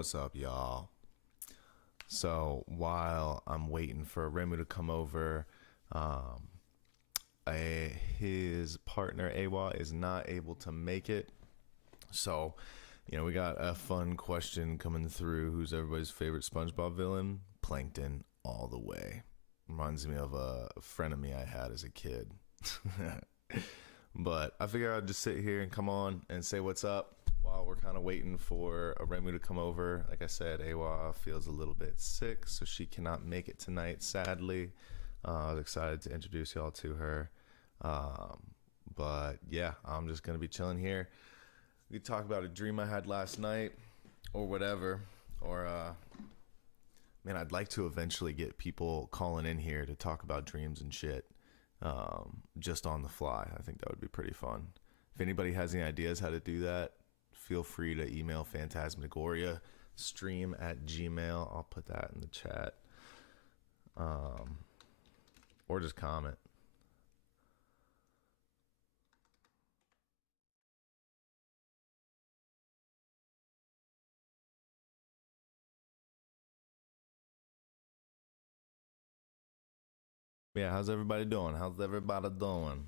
What's up, y'all? So while I'm waiting for Remu to come over, um, his partner Awa is not able to make it. So, we got a fun question coming through. Who's everybody's favorite SpongeBob villain? Plankton, all the way. Reminds me of a friend of me I had as a kid. But I figure I'd just sit here and come on and say what's up while we're kind of waiting for Remu to come over. Like I said, Awa feels a little bit sick, so she cannot make it tonight, sadly. I was excited to introduce y'all to her. But yeah, I'm just going to be chilling here. We could talk about a dream I had last night or whatever. Or, man, I'd like to eventually get people calling in here to talk about dreams and shit. Just on the fly. I think that would be pretty fun. If anybody has any ideas how to do that, feel free to email Phantasmagoria stream at Gmail. I'll put that in the chat. Or just comment. Yeah, how's everybody doing? How's everybody doing?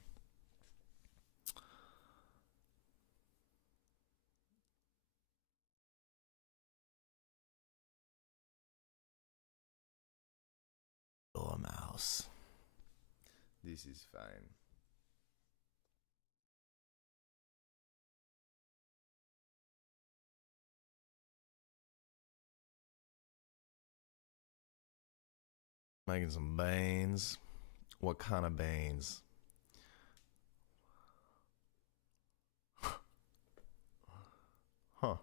Mouse. This is fine. Making some beans. What kind of beans? Huh.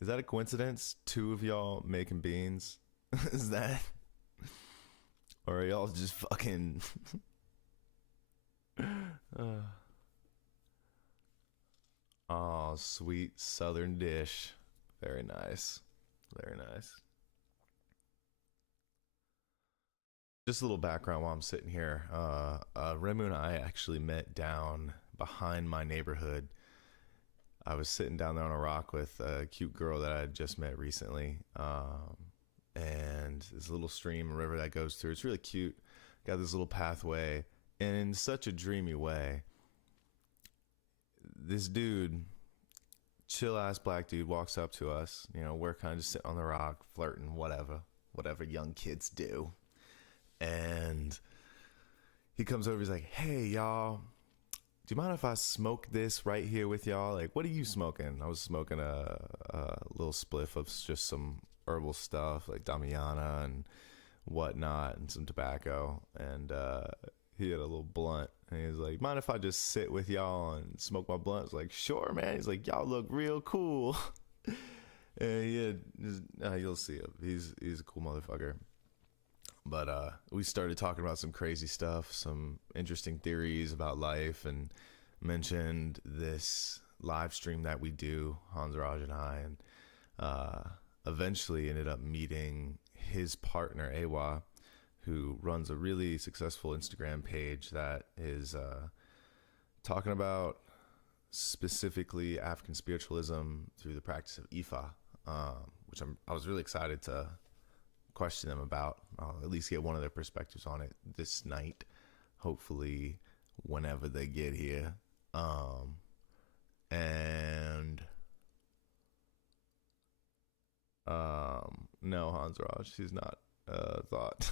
Is that a coincidence? Two of y'all making beans? Is that? Or are y'all just fucking. Oh, sweet southern dish. Very nice. Very nice. Just a little background while I'm sitting here. Remu and I actually met down behind my neighborhood. I was sitting down there on a rock with a cute girl that I had just met recently. And this little stream, a river that goes through. It's really cute. Got this little pathway. And in such a dreamy way, this dude, chill ass black dude, walks up to us. We're kind of just sitting on the rock, flirting, whatever young kids do. And he comes over, he's like, hey, y'all, do you mind if I smoke this right here with y'all? Like, what are you smoking? I was smoking a little spliff of just some herbal stuff like Damiana and whatnot and some tobacco. And he had a little blunt. And he was like, mind if I just sit with y'all and smoke my blunt? I was like, sure, man. He's like, y'all look real cool. And he had, you'll see him. He's a cool motherfucker. But we started talking about some crazy stuff, some interesting theories about life, and mentioned this live stream that we do, Hans Raj and I, and eventually ended up meeting his partner, Awa, who runs a really successful Instagram page that is talking about specifically African spiritualism through the practice of Ifa, which I was really excited to question them about. I'll at least get one of their perspectives on it this night, hopefully whenever they get here. And no, Hans Raj, she's not thought.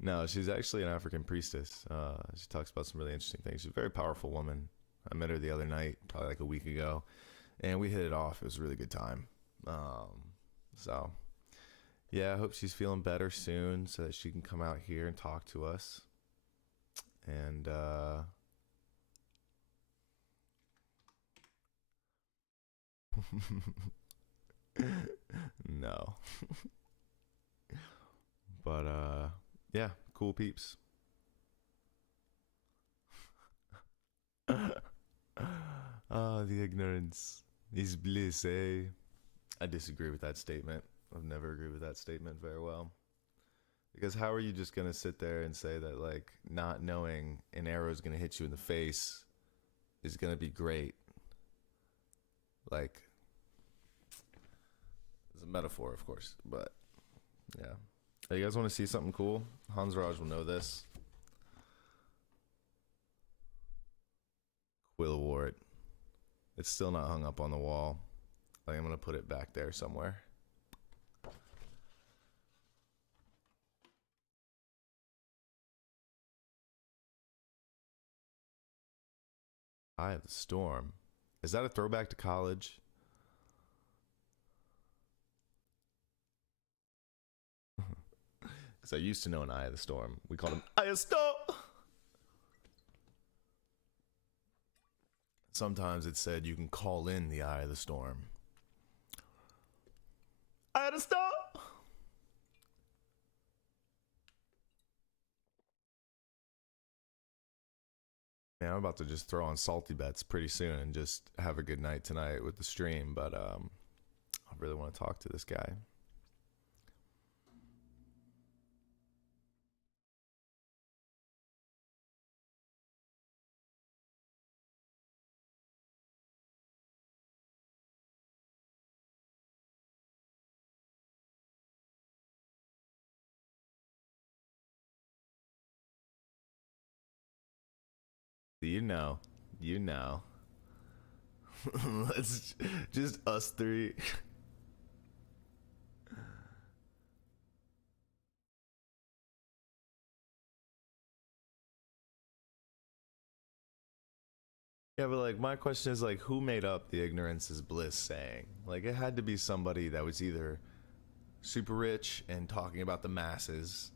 No, she's actually an African priestess. She talks about some really interesting things. She's a very powerful woman. I met her the other night, probably like a week ago, and we hit it off. It was a really good time. So yeah, I hope she's feeling better soon so that she can come out here and talk to us. And no. But yeah, cool peeps. The ignorance is bliss, eh? I disagree with that statement. I've never agreed with that statement very well. Because how are you just going to sit there and say that, like, not knowing an arrow is going to hit you in the face is going to be great? Like, It's a metaphor, of course, but yeah. Hey, you guys want to see something cool? Hans Raj will know this. Quill Wart. It's still not hung up on the wall. Like, I'm gonna put it back there somewhere. Eye of the Storm. Is that a throwback to college? Because I used to know an Eye of the Storm. We called him Eye of Storm. Sometimes it said you can call in the Eye of the Storm. Eye of the Storm. Man, I'm about to just throw on salty bets pretty soon and just have a good night tonight with the stream. But I really want to talk to this guy. You know. Let's just us three. Yeah, but like my question is like, who made up the ignorance is bliss saying? Like, it had to be somebody that was either super rich and talking about the masses,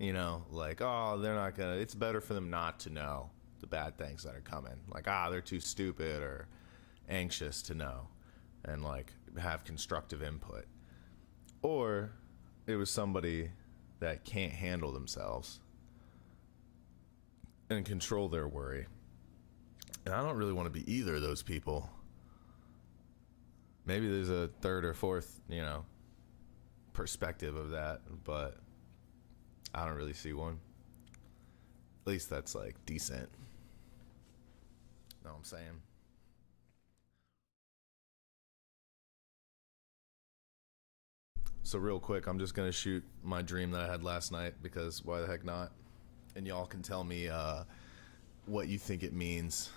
you know, like, oh, they're not gonna, it's better for them not to know the bad things that are coming. Like, they're too stupid or anxious to know and like have constructive input. Or it was somebody that can't handle themselves and control their worry. And I don't really want to be either of those people. Maybe there's a third or fourth, you know, perspective of that, but I don't really see one. At least that's like decent. Know what I'm saying? So real quick, I'm just gonna shoot my dream that I had last night because why the heck not? And y'all can tell me what you think it means.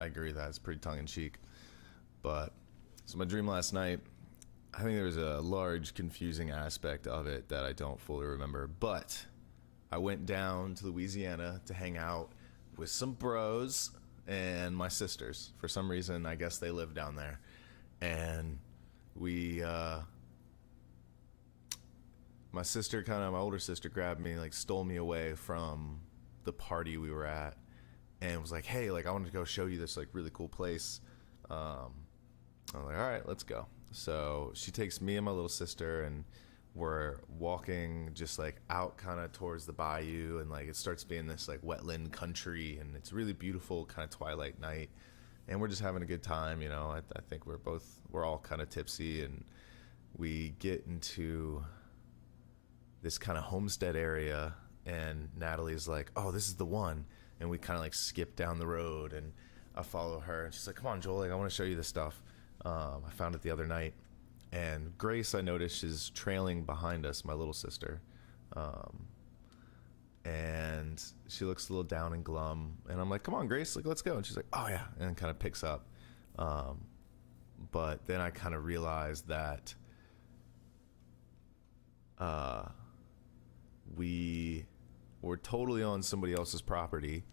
I agree that it's pretty tongue-in-cheek. But, so my dream last night, I think there's a large confusing aspect of it that I don't fully remember. But I went down to Louisiana to hang out with some bros and my sisters. For some reason, I guess they live down there. And we, my older sister grabbed me, like stole me away from the party we were at and was like, hey, like I wanted to go show you this like really cool place. I was like, all right, let's go. So she takes me and my little sister and we're walking just like out kind of towards the bayou and like it starts being this like wetland country and it's really beautiful kind of twilight night and we're just having a good time, you know. I think we're all kind of tipsy and we get into this kind of homestead area and Natalie's like, oh, this is the one. And we kind of like skip down the road and I follow her and she's like, come on, Joel, like I want to show you this stuff. I found it the other night. And Grace, I noticed, is trailing behind us, my little sister. And she looks a little down and glum. And I'm like, come on, Grace, like let's go. And she's like, oh yeah, and kind of picks up. But then I kind of realized that we were totally on somebody else's property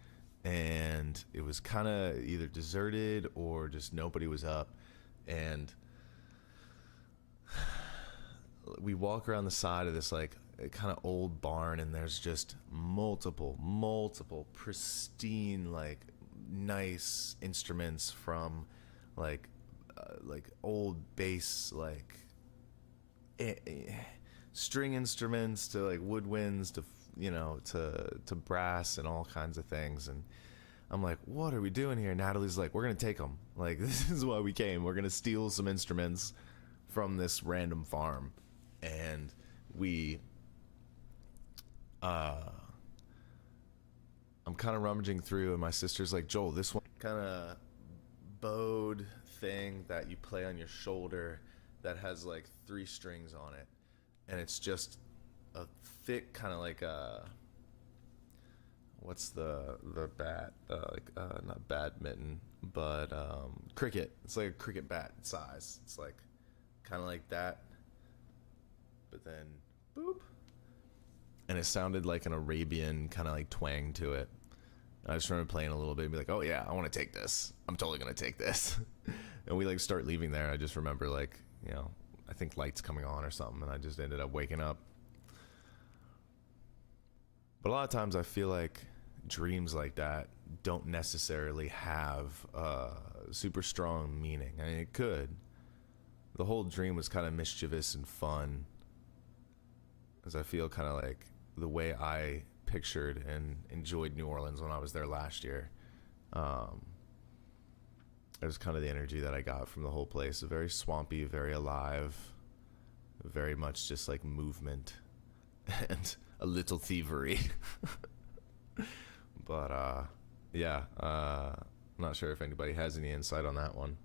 and it was kind of either deserted or just nobody was up. And we walk around the side of this like kind of old barn and there's just multiple pristine like nice instruments from like old bass like string instruments to like woodwinds to, you know, to brass and all kinds of things. And I'm like, what are we doing here? Natalie's like, we're gonna take them, like this is why we came, we're gonna steal some instruments from this random farm. And we I'm kind of rummaging through and my sister's like, Joel, this one kind of bowed thing that you play on your shoulder that has like three strings on it, and it's just a thick kind of like a what's the bat not badminton but cricket. It's like a cricket bat size. It's like kind of like that, but then boop, and it sounded like an Arabian kind of like twang to it. And I just remember playing a little bit and be like, oh yeah, I want to take this. I'm totally gonna take this. And we like start leaving there. I just remember like, you know, I think lights coming on or something, and I just ended up waking up. But a lot of times I feel like dreams like that don't necessarily have super strong meaning. I mean, it could. The whole dream was kind of mischievous and fun, as I feel kind of like the way I pictured and enjoyed New Orleans when I was there last year. It was kind of the energy that I got from the whole place. Very swampy, very alive, very much just like movement and a little thievery. But yeah, I'm not sure if anybody has any insight on that one.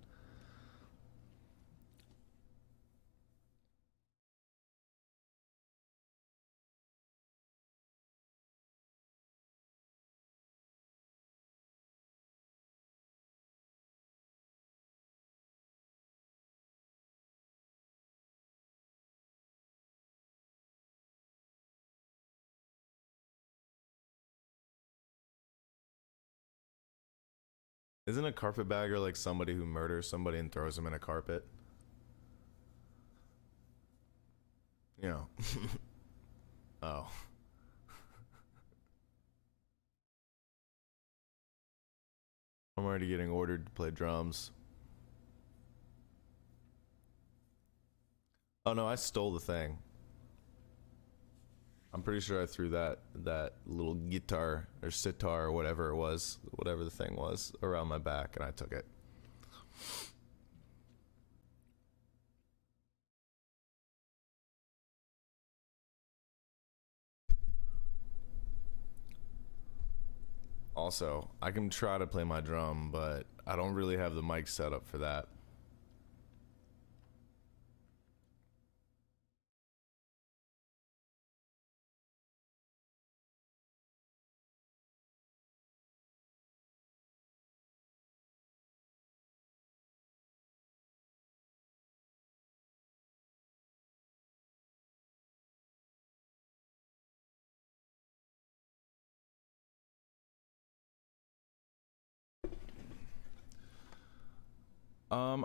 Isn't a carpetbagger like somebody who murders somebody and throws them in a carpet? You know. Oh. I'm already getting ordered to play drums. Oh no, I stole the thing. I'm pretty sure I threw that little guitar or sitar or whatever it was, whatever the thing was, around my back, and I took it. Also, I can try to play my drum, but I don't really have the mic set up for that.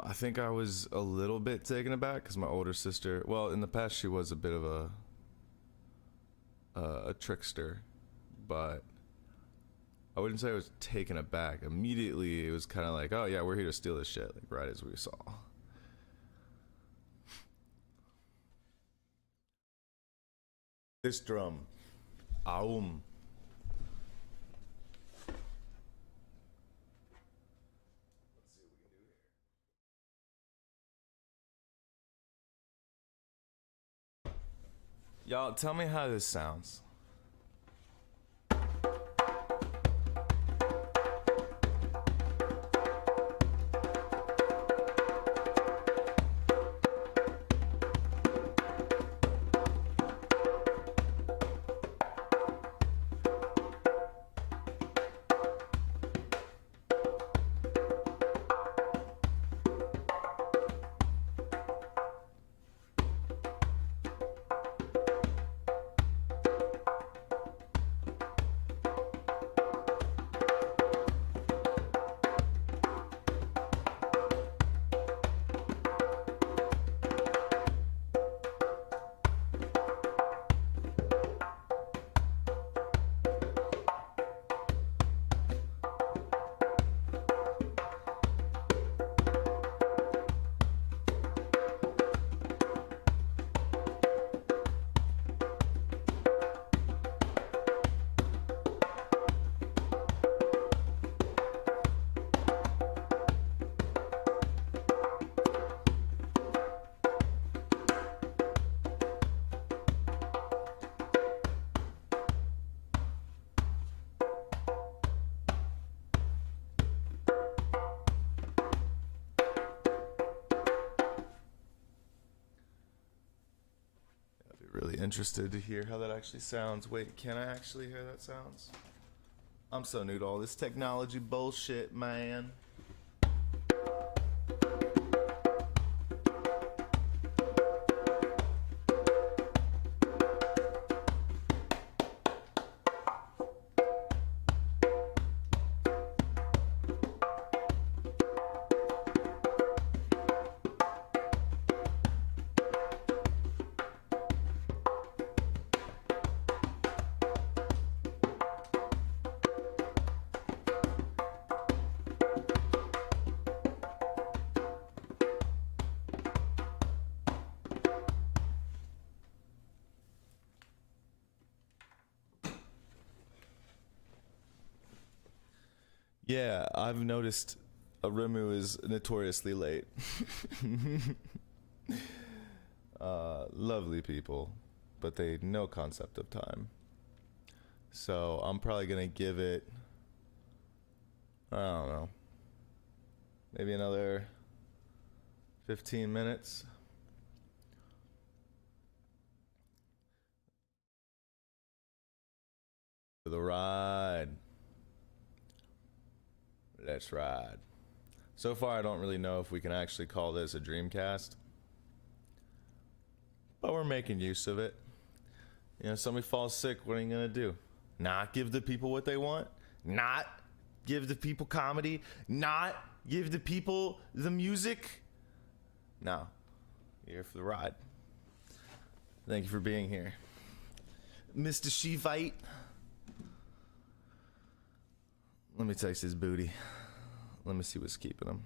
I think I was a little bit taken aback because my older sister, well, in the past she was a bit of a trickster, but I wouldn't say I was taken aback. Immediately, it was kind of like, oh yeah, we're here to steal this shit, like right as we saw. This drum, aum. Y'all, tell me how this sounds. interested to hear how that actually sounds. Wait, can I actually hear that sounds? I'm so new to all this technology bullshit, man. Yeah, I've noticed Arimu is notoriously late. Lovely people, but they no concept of time. So I'm probably gonna give it, I don't know, maybe another 15 minutes. For the ride. Let's ride. So far, I don't really know if we can actually call this a Dreamcast, but we're making use of it. You know, somebody falls sick, what are you gonna do? Not give the people what they want? Not give the people comedy? Not give the people the music? No. You're here for the ride. Thank you for being here. Mr. Shevite. Let me text his booty. Let me see what's keeping him.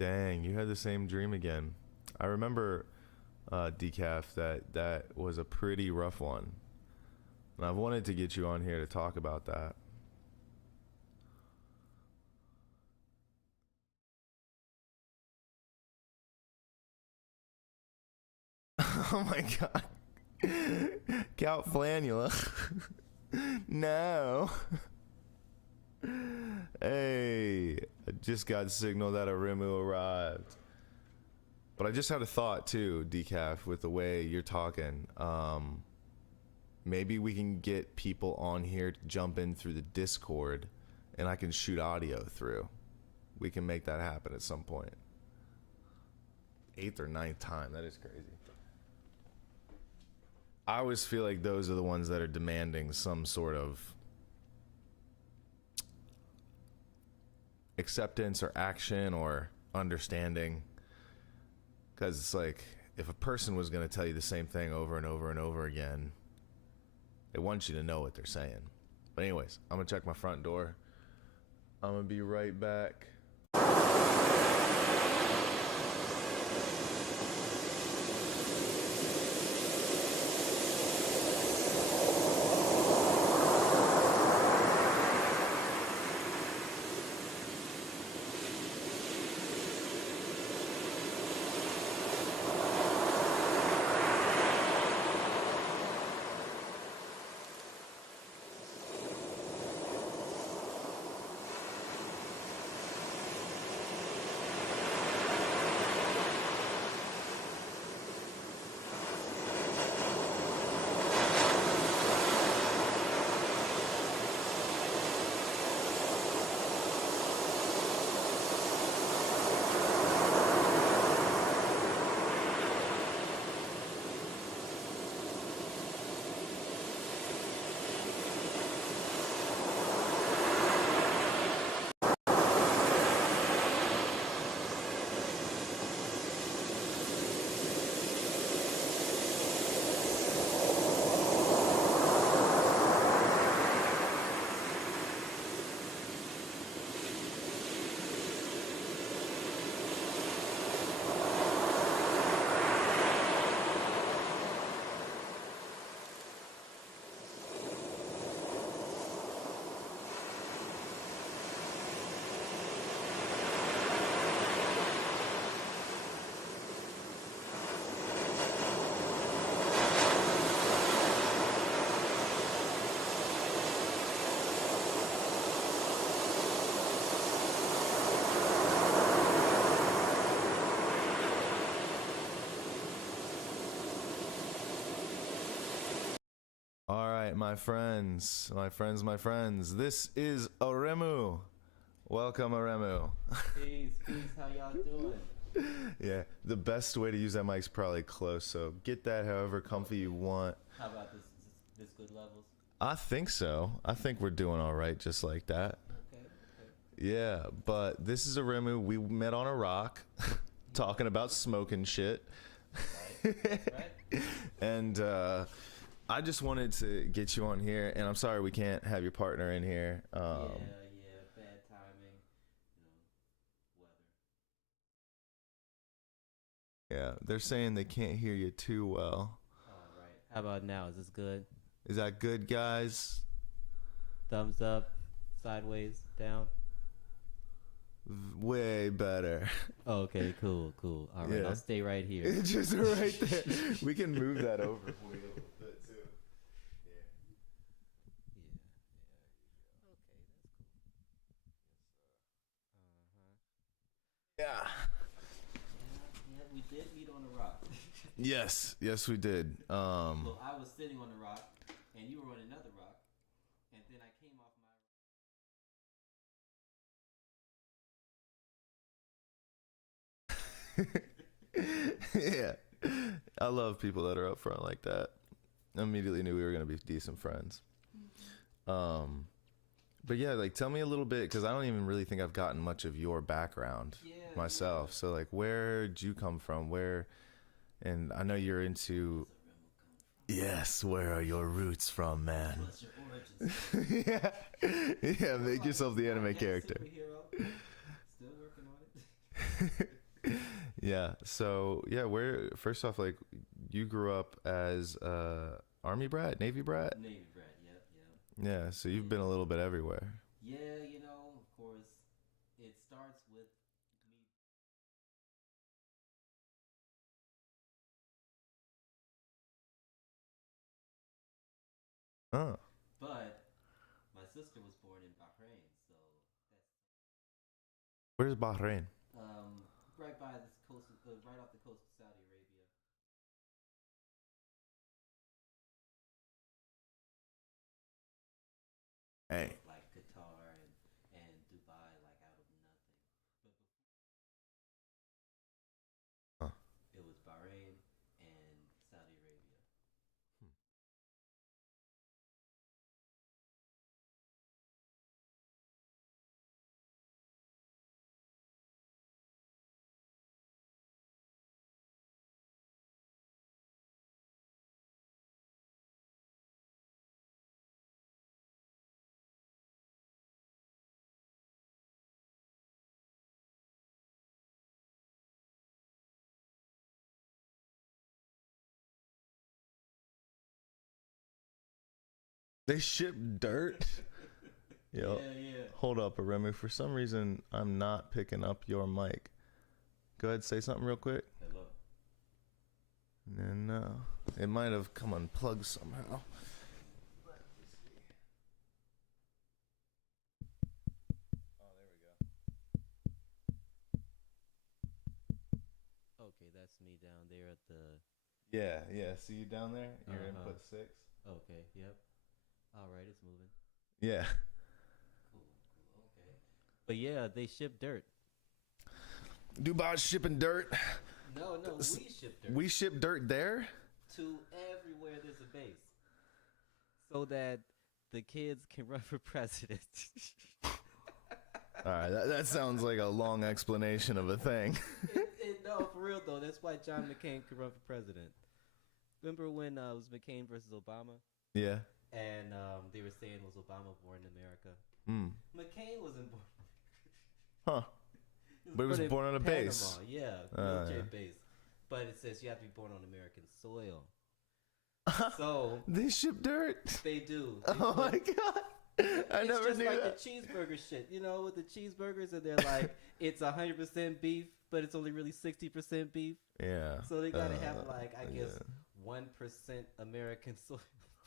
Dang, you had the same dream again. I remember, Decaf, that was a pretty rough one. And I've wanted to get you on here to talk about that. Oh my god. Count Flanula. No. Hey, I just got signal that Arimu arrived. But I just had a thought too, Decaf, with the way you're talking. Maybe we can get people on here to jump in through the Discord and I can shoot audio through. We can make that happen at some point. 8th or 9th time, that is crazy. I always feel like those are the ones that are demanding some sort of acceptance or action or understanding. Because it's like, if a person was going to tell you the same thing over and over and over again, they want you to know what they're saying. But anyways, I'm going to check my front door. I'm going to be right back. my friends, my friends, my friends. This is Oremu. Welcome, Oremu. Peace, how y'all doing? Yeah, the best way to use that mic is probably close, so get that however comfy you want. How about this good levels? I think so. I think we're doing all right just like that. Okay. Yeah, but this is Oremu. We met on a rock talking about smoking shit. Right. And I just wanted to get you on here, and I'm sorry we can't have your partner in here. Yeah, bad timing, weather. Yeah, they're saying they can't hear you too well. All right. How about now? Is this good? Is that good, guys? Thumbs up, sideways, down. Way better. Okay, cool. All right, Yeah. I'll stay right here. It's just right there. We can move that over for you a little bit too. Yeah. Yeah, we did meet on the rock. Yes, we did. Well, I was sitting on the rock, and you were on another rock, and then I came off my. Yeah, I love people that are upfront like that. I immediately knew we were gonna be decent friends. But yeah, like tell me a little bit, because I don't even really think I've gotten much of your background myself. Yeah. So like, where'd you come from? Where? And I know you're into. Yes, where are your roots from, man? What's your origins? yeah. Make yourself the anime character. Superhero. Still working on it. Yeah. So yeah, where? First off, like, you grew up as Army brat, Navy brat. Navy brat. Yep. Yeah. So you've been a little bit everywhere. Yeah, of course, it starts with me. Oh. But my sister was born in Bahrain, so Where's Bahrain? right by this coast, right off the coast of Saudi Arabia. Hey. Like Qatar and Dubai, like out of nothing. But Huh. it was Bahrain and Saudi Arabia. They ship dirt. Yo, Yeah. hold up, Aremu. For some reason, I'm not picking up your mic. Go ahead, say something real quick. Hello. No, it might have come unplugged somehow. Okay, that's me down there at the. Yeah. See you down there. Your input 6. Okay. Yep. All right, it's moving. Yeah. Cool. Okay. But yeah, they ship dirt. Dubai shipping dirt. No, we ship dirt. We ship dirt there. To everywhere there's a base, so that the kids can run for president. All right, that sounds like a long explanation of a thing. No, for real though. That's why John McCain could run for president. Remember when it was McCain versus Obama? Yeah. And they were saying, was Obama born in America? McCain wasn't born. Huh. But he was born on a Panama. base. Yeah, military base. But it says you have to be born on American soil. So they ship dirt. they do. Oh my god! I never just knew like that. the cheeseburger shit, with the cheeseburgers, and they're like, it's 100% beef, but it's only really 60% beef. Yeah. So they gotta have like, I guess, 1% American soil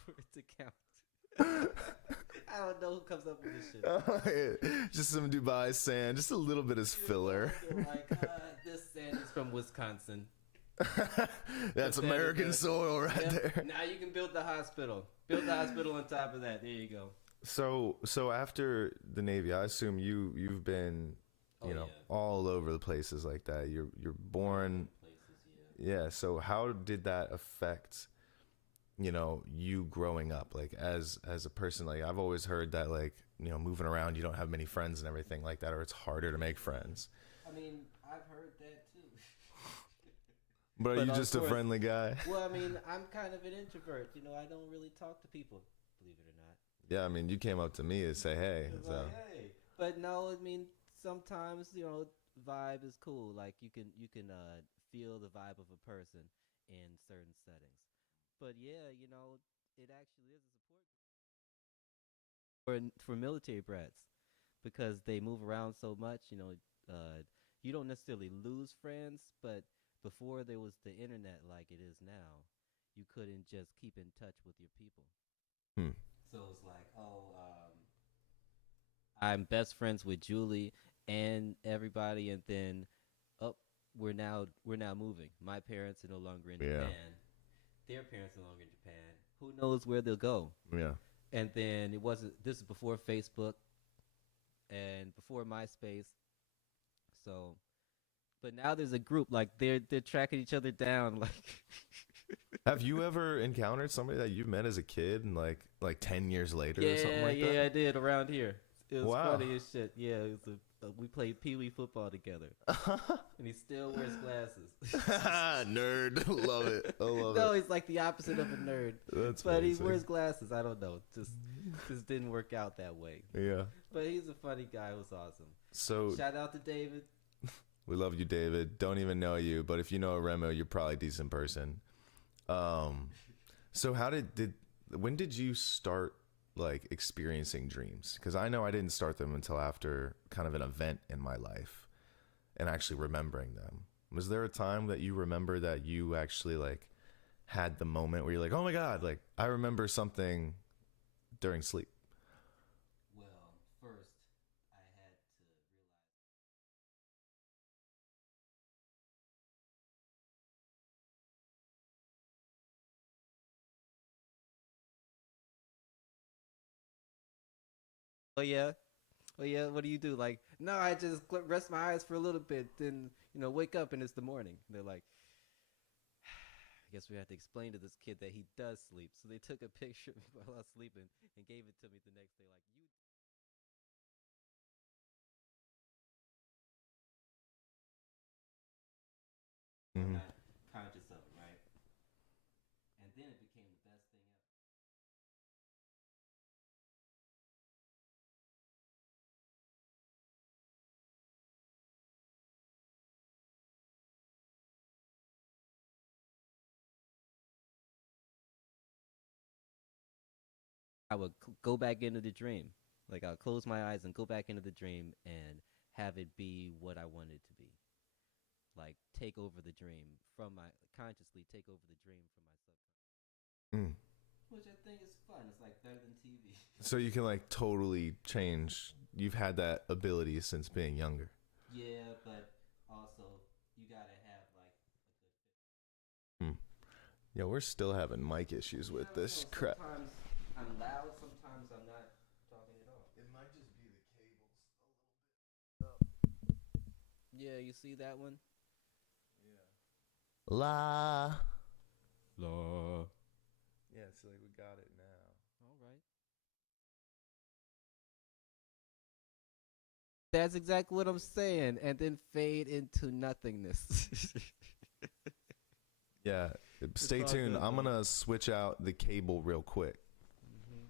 for it to count. I don't know who comes up with this shit. Oh, yeah. Just some Dubai sand, just a little bit as filler. They're like, this sand is from Wisconsin. That's Put that in American the soil right yeah. there. Now you can build the hospital. Build the hospital on top of that. There you go. So after the Navy, I assume you've been, Oh yeah, all over the places like that. You're all over born, the places. Yeah. yeah. So how did that affect, you growing up, like as a person? Like I've always heard that, like, moving around, you don't have many friends and everything like that, or it's harder to make friends. I mean, I've heard that too. But are But you of just a course, friendly guy? well, I mean, I'm kind of an introvert. I don't really talk to people, believe it or not. Yeah, I mean, you came up to me to say hey, It's so like, hey, but no, I mean, sometimes vibe is cool. Like you can feel the vibe of a person in certain settings. But yeah, it actually is a support for military brats because they move around so much. You don't necessarily lose friends, but before there was the internet like it is now, you couldn't just keep in touch with your people. hmm. So it's like, oh, I'm best friends with Julie and everybody, and then oh, we're now moving. My parents are no longer in Yeah, Japan. Their parents are no longer in Japan. Who knows where they'll go? yeah. And then it wasn't. This is before Facebook and before MySpace. So, but now there's a group like they're tracking each other down. Like, Have you ever encountered somebody that you met as a kid and like 10 years later or something yeah, like yeah, I that? did around here. It was Wow. funny as shit. Yeah, we played pee wee football together, and he still wears glasses. Nerd. Love it. I love No, it. he's like the opposite of a nerd, That's but he amazing. wears glasses. I don't know, just didn't work out that way. Yeah. But he's a funny guy. It was awesome. So Shout out to David. we love you, David. Don't even know you, but if you know Remo, you're probably a decent person. Um, so how did when did you start like experiencing dreams? Because I know I didn't start them until after kind of an event in my life and actually remembering them. Was there a time that you remember that you actually like had the moment where you're like, oh my god, like I remember something during sleep? Well, first I had to realize. Oh yeah. Oh yeah. What do you do? Like, no, I just rest my eyes for a little bit, then wake up and it's the morning. They're like, I guess we have to explain to this kid that he does sleep. So they took a picture of me while I was sleeping and gave it to me the next day. Like, I'm Mm-hmm. not conscious of it, right? And then it became the best thing ever. I would go back into the dream. Like I'll close my eyes and go back into the dream and have it be what I want it to be. Like take over the dream from my consciously take over the dream from my subconscious, Mm. which I think is fun. It's like better than TV. So you can like totally change. You've had that ability since being younger. Yeah, but also you gotta have like a good fit. Hmm. Yeah, we're still having mic issues Yeah, with I don't this know. crap. Sometimes I'm loud. Sometimes I'm not talking at all. It might just be the cables. Yeah, you see that one? La. La. Yeah, it's like we got it now. All right. That's exactly what I'm saying, and then fade into nothingness. Yeah, stay all tuned. good, I'm though. gonna switch out the cable real quick. Mhm.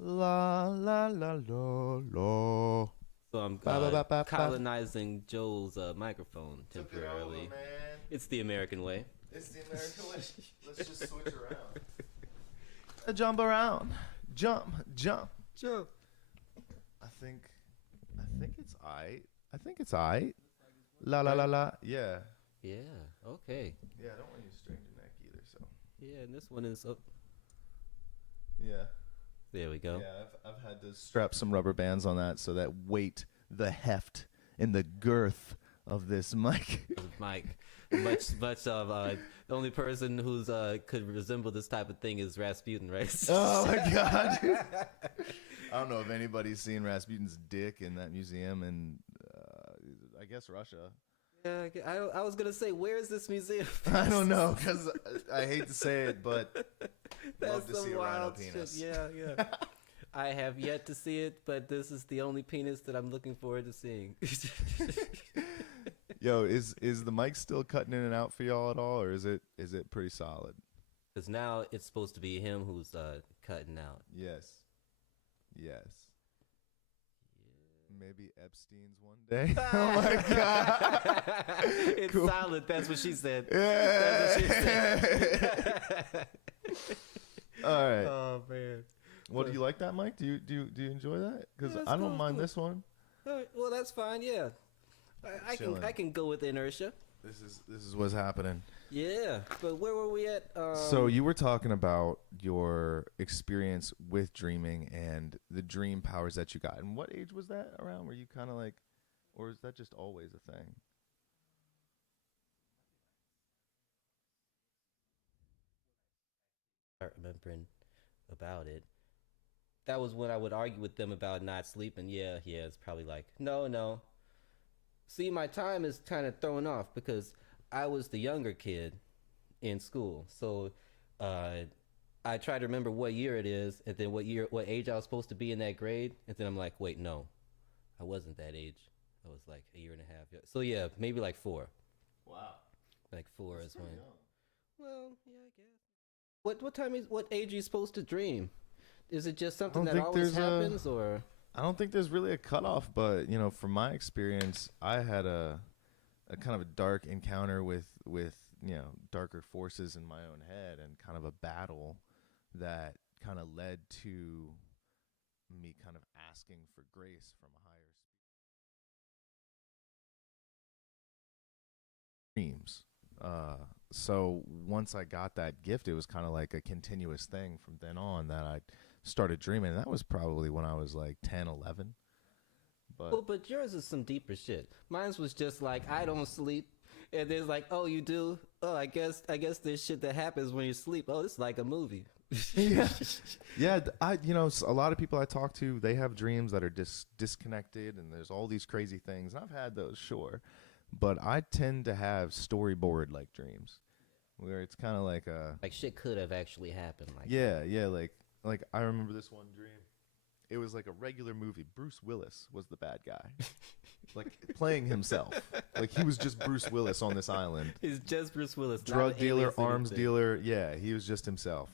La la la la la. So I'm Ba-ba-ba-ba-ba. colonizing Joel's microphone Took it over, temporarily. man. It's the American way. It's the American way. Let's just switch around. Jump around. Jump. Sure. I think it's I. La la la la. Yeah. Yeah. Okay. Yeah, I don't want you to strain your neck either, so. Yeah, and this one is. Oh, Yeah. there we go. Yeah, I've had to strap some rubber bands on that so that weight, the heft, and the girth of this mic. Mike, much of the only person who's could resemble this type of thing is Rasputin, right? Oh my god. I don't know if anybody's seen Rasputin's dick in that museum in, I guess, Russia. Yeah, I was gonna say, where is this museum? I don't know, because I hate to say it, but love to some see a rhino wild penis. shit. Yeah. I have yet to see it, but this is the only penis that I'm looking forward to seeing. Yo, is the mic still cutting in and out for y'all at all, or is it pretty solid? Because now it's supposed to be him who's cutting out. Yes. Maybe Epstein's one day. Oh my god. It's Cool. solid. That's what she said. Yeah. That's what she said. All right. Oh man. Well, do you like that mic? Do you enjoy that? Because Yeah, it's I don't cool, mind cool. this one. All right, well, that's fine. Yeah, Chilling. I can go with inertia. This is what's happening. Yeah, but where were we at? So you were talking about your experience with dreaming and the dream powers that you got. And what age was that around? Were you kind of like, or is that just always a thing? start remembering about it. That was when I would argue with them about not sleeping. Yeah, it's probably like, no. See, my time is kind of thrown off because I was the younger kid in school. So I try to remember what year it is and then what age I was supposed to be in that grade. And then I'm like, wait, no, I wasn't that age. I was like a year and a half. So yeah, maybe like 4. Wow. Like 4 That's is when. pretty young. Well, yeah, I guess. What age are you supposed to dream? Is it just something that think always there's happens, or? I don't think there's really a cutoff, but from my experience, I had a kind of a dark encounter with darker forces in my own head, and kind of a battle that kind of led to me kind of asking for grace from a higher dreams. So once I got that gift, it was kind of like a continuous thing from then on that I started dreaming. That was probably when I was like 10, 11. But yours is some deeper shit. Mine's was just like, I don't sleep. And there's like, oh, you do? Oh, I guess there's shit that happens when you sleep. Oh, it's like a movie. Yeah. A lot of people I talk to, they have dreams that are disconnected, and there's all these crazy things. And I've had those, sure. But I tend to have storyboard like dreams where it's kind of like like shit could have actually happened. Like I remember this one dream. It was like a regular movie. Bruce Willis was the bad guy, like playing himself. Like he was just Bruce Willis on this island. He's just Bruce Willis. Drug dealer, arms dealer. Yeah, he was just himself,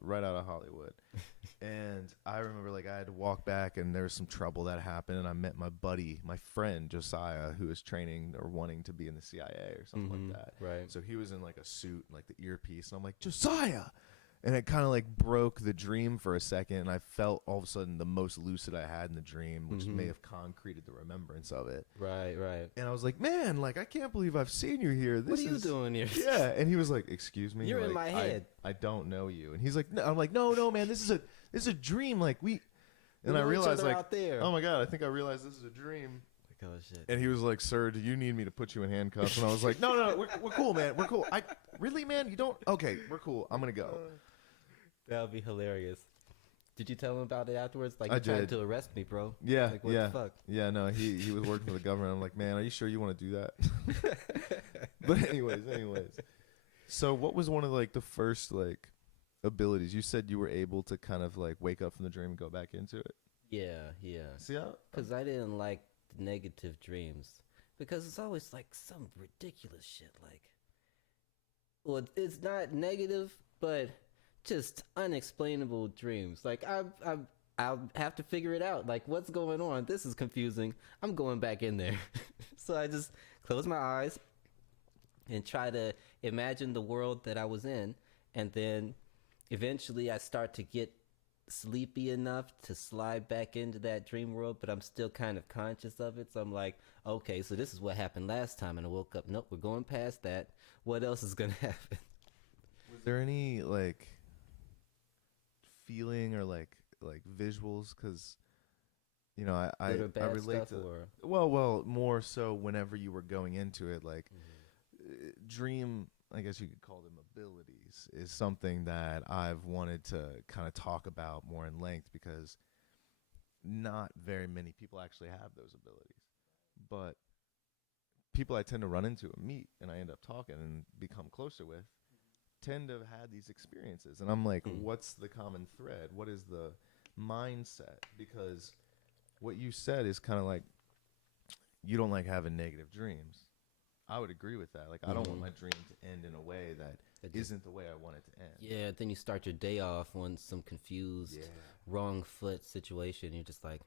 right out of Hollywood. And I remember like I had to walk back, and there was some trouble that happened, and I met my buddy, my friend Josiah, who was training or wanting to be in the CIA or something like that. Right. So he was in like a suit and like the earpiece, and I'm like, Josiah! And it kind of like broke the dream for a second, and I felt all of a sudden the most lucid I had in the dream, which may have concreted the remembrance of it. Right. And I was like, man, like I can't believe I've seen you here. What are you doing here? Yeah. And he was like, excuse me, You're like, in my head. I don't know you. And he's like, no. I'm like, no, man, this is a dream. Like we. And I realized like, out there. oh my god, I think I realized this is a dream. Like, oh shit. And he was like, sir, do you need me to put you in handcuffs? And I was like, no, we're cool, man. We're cool. Really, man, you don't? Okay, we're cool. I'm gonna go. That would be hilarious. Did you tell him about it afterwards? Like, I you tried did. to arrest me, bro. Yeah, like, what yeah, the fuck? yeah. No, he was working for the government. I'm like, man, are you sure you want to do that? But anyways. So, what was one of like the first like abilities? You said you were able to kind of like wake up from the dream and go back into it. Yeah. See how? Because I didn't like the negative dreams. Because it's always like some ridiculous shit. Like, well, it's not negative, but just unexplainable dreams. Like, I'll have to figure it out. Like, what's going on? This is confusing. I'm going back in there. So I just close my eyes and try to imagine the world that I was in. And then eventually I start to get sleepy enough to slide back into that dream world, but I'm still kind of conscious of it. So I'm like, okay, so this is what happened last time. And I woke up, nope, we're going past that. What else is going to happen? Was there any like feeling or like visuals? Because I Good or bad relate stuff, to or well more so whenever you were going into it, like dream, I guess you could call them abilities, is something that I've wanted to kind of talk about more in length, because not very many people actually have those abilities. But people I tend to run into and meet and I end up talking and become closer with tend to have had these experiences. And I'm like, what's the common thread? What is the mindset? Because what you said is kind of like, you don't like having negative dreams. I would agree with that. Like, I don't want my dream to end in a way that isn't the way I want it to end. yeah, then you start your day off on some confused, wrong foot situation. You're just like,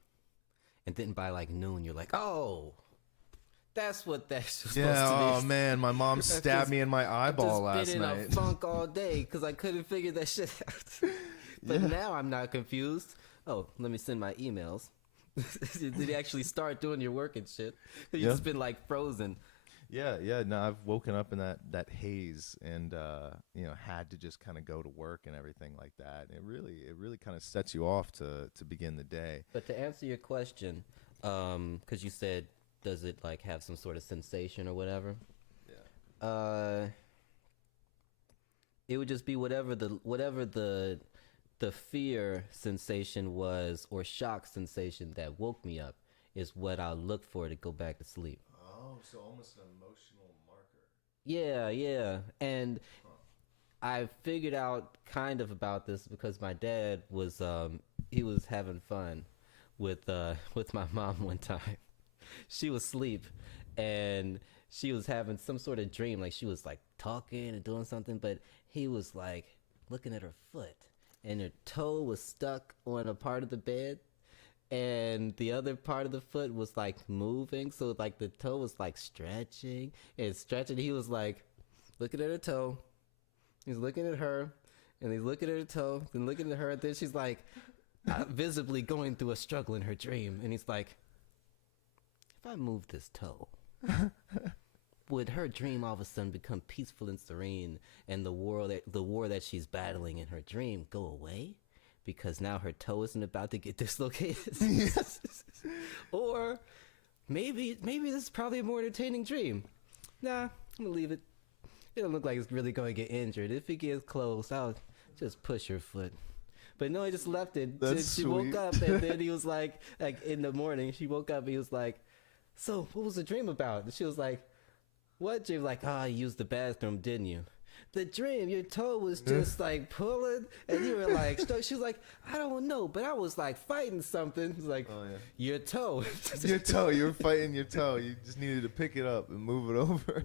and then by like noon, you're like, oh, that's what that's supposed to be. Oh man, my mom stabbed me in my eyeball I've last just been night. in a funk all day because I couldn't figure that shit out. But now I'm not confused. Oh, let me send my emails. Did you actually start doing your work and shit? You've just been like frozen. Yeah. No, I've woken up in that haze and had to just kind of go to work and everything like that. And it really kind of sets you off to begin the day. But to answer your question, because you said, does it like have some sort of sensation or whatever? Yeah. It would just be whatever the fear sensation was, or shock sensation that woke me up, is what I'll look for to go back to sleep. Oh, so almost an emotional marker. Yeah. And I figured out kind of about this because my dad was he was having fun with my mom one time. She was asleep and she was having some sort of dream, like she was like talking and doing something, but he was like looking at her foot and her toe was stuck on a part of the bed and the other part of the foot was like moving, so like the toe was like stretching and stretching. He was like looking at her toe, he's looking at her, and he's looking at her toe, then looking at her, and then she's like visibly going through a struggle in her dream, and he's like, if I move this toe, would her dream all of a sudden become peaceful and serene, and the war that she's battling in her dream go away? Because now her toe isn't about to get dislocated. Or maybe this is probably a more entertaining dream. Nah, I'm gonna leave it. It don't look like it's really going to get injured. If it gets close, I'll just push her foot. But no, he just left it. That's she woke up, and then he was like in the morning, she woke up and he was like, so what was the dream about? And she was like, what dream? Like, you used the bathroom, didn't you? The dream, your toe was just like pulling, and you were like, she was like, I don't know, but I was like fighting something. It was like, your toe. Your toe, you were fighting your toe. You just needed to pick it up and move it over.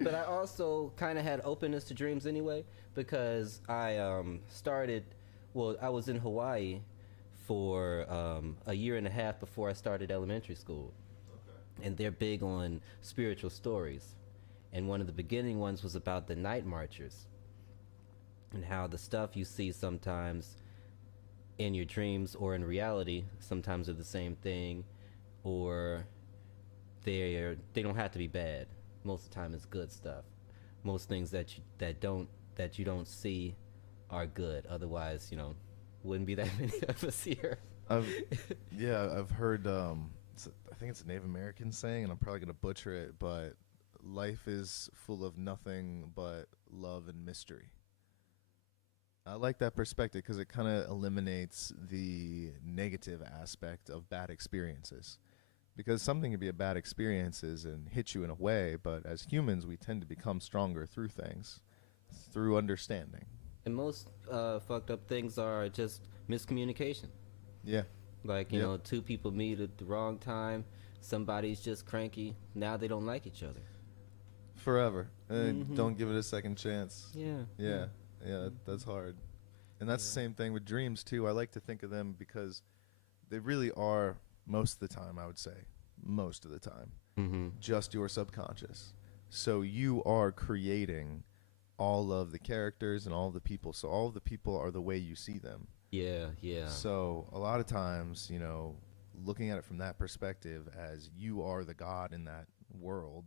But I also kind of had openness to dreams anyway, because I I was in Hawaii for a year and a half before I started elementary school. Okay. And they're big on spiritual stories. And one of the beginning ones was about the night marchers and how the stuff you see sometimes in your dreams or in reality sometimes are the same thing, or they don't have to be bad. Most of the time it's good stuff. Most things that you don't see are good. Otherwise, wouldn't be that many of us here. I've heard I think it's a Native American saying, and I'm probably gonna butcher it, but life is full of nothing but love and mystery. I like that perspective because it kind of eliminates the negative aspect of bad experiences. Because something can be a bad experiences and hit you in a way, but as humans, we tend to become stronger through things, through understanding. And most fucked up things are just miscommunication. Yeah. Like, two people meet at the wrong time, somebody's just cranky, now they don't like each other. Forever. Don't give it a second chance. Yeah. Yeah, that's hard. And that's the Yeah. same thing with dreams too. I like to think of them because they really are, most of the time, I would say, most of the time, Mm-hmm. just your subconscious. So you are creating all of the characters and all of the people. So all of the people are the way you see them. Yeah, yeah. So a lot of times, looking at it from that perspective as you are the God in that world,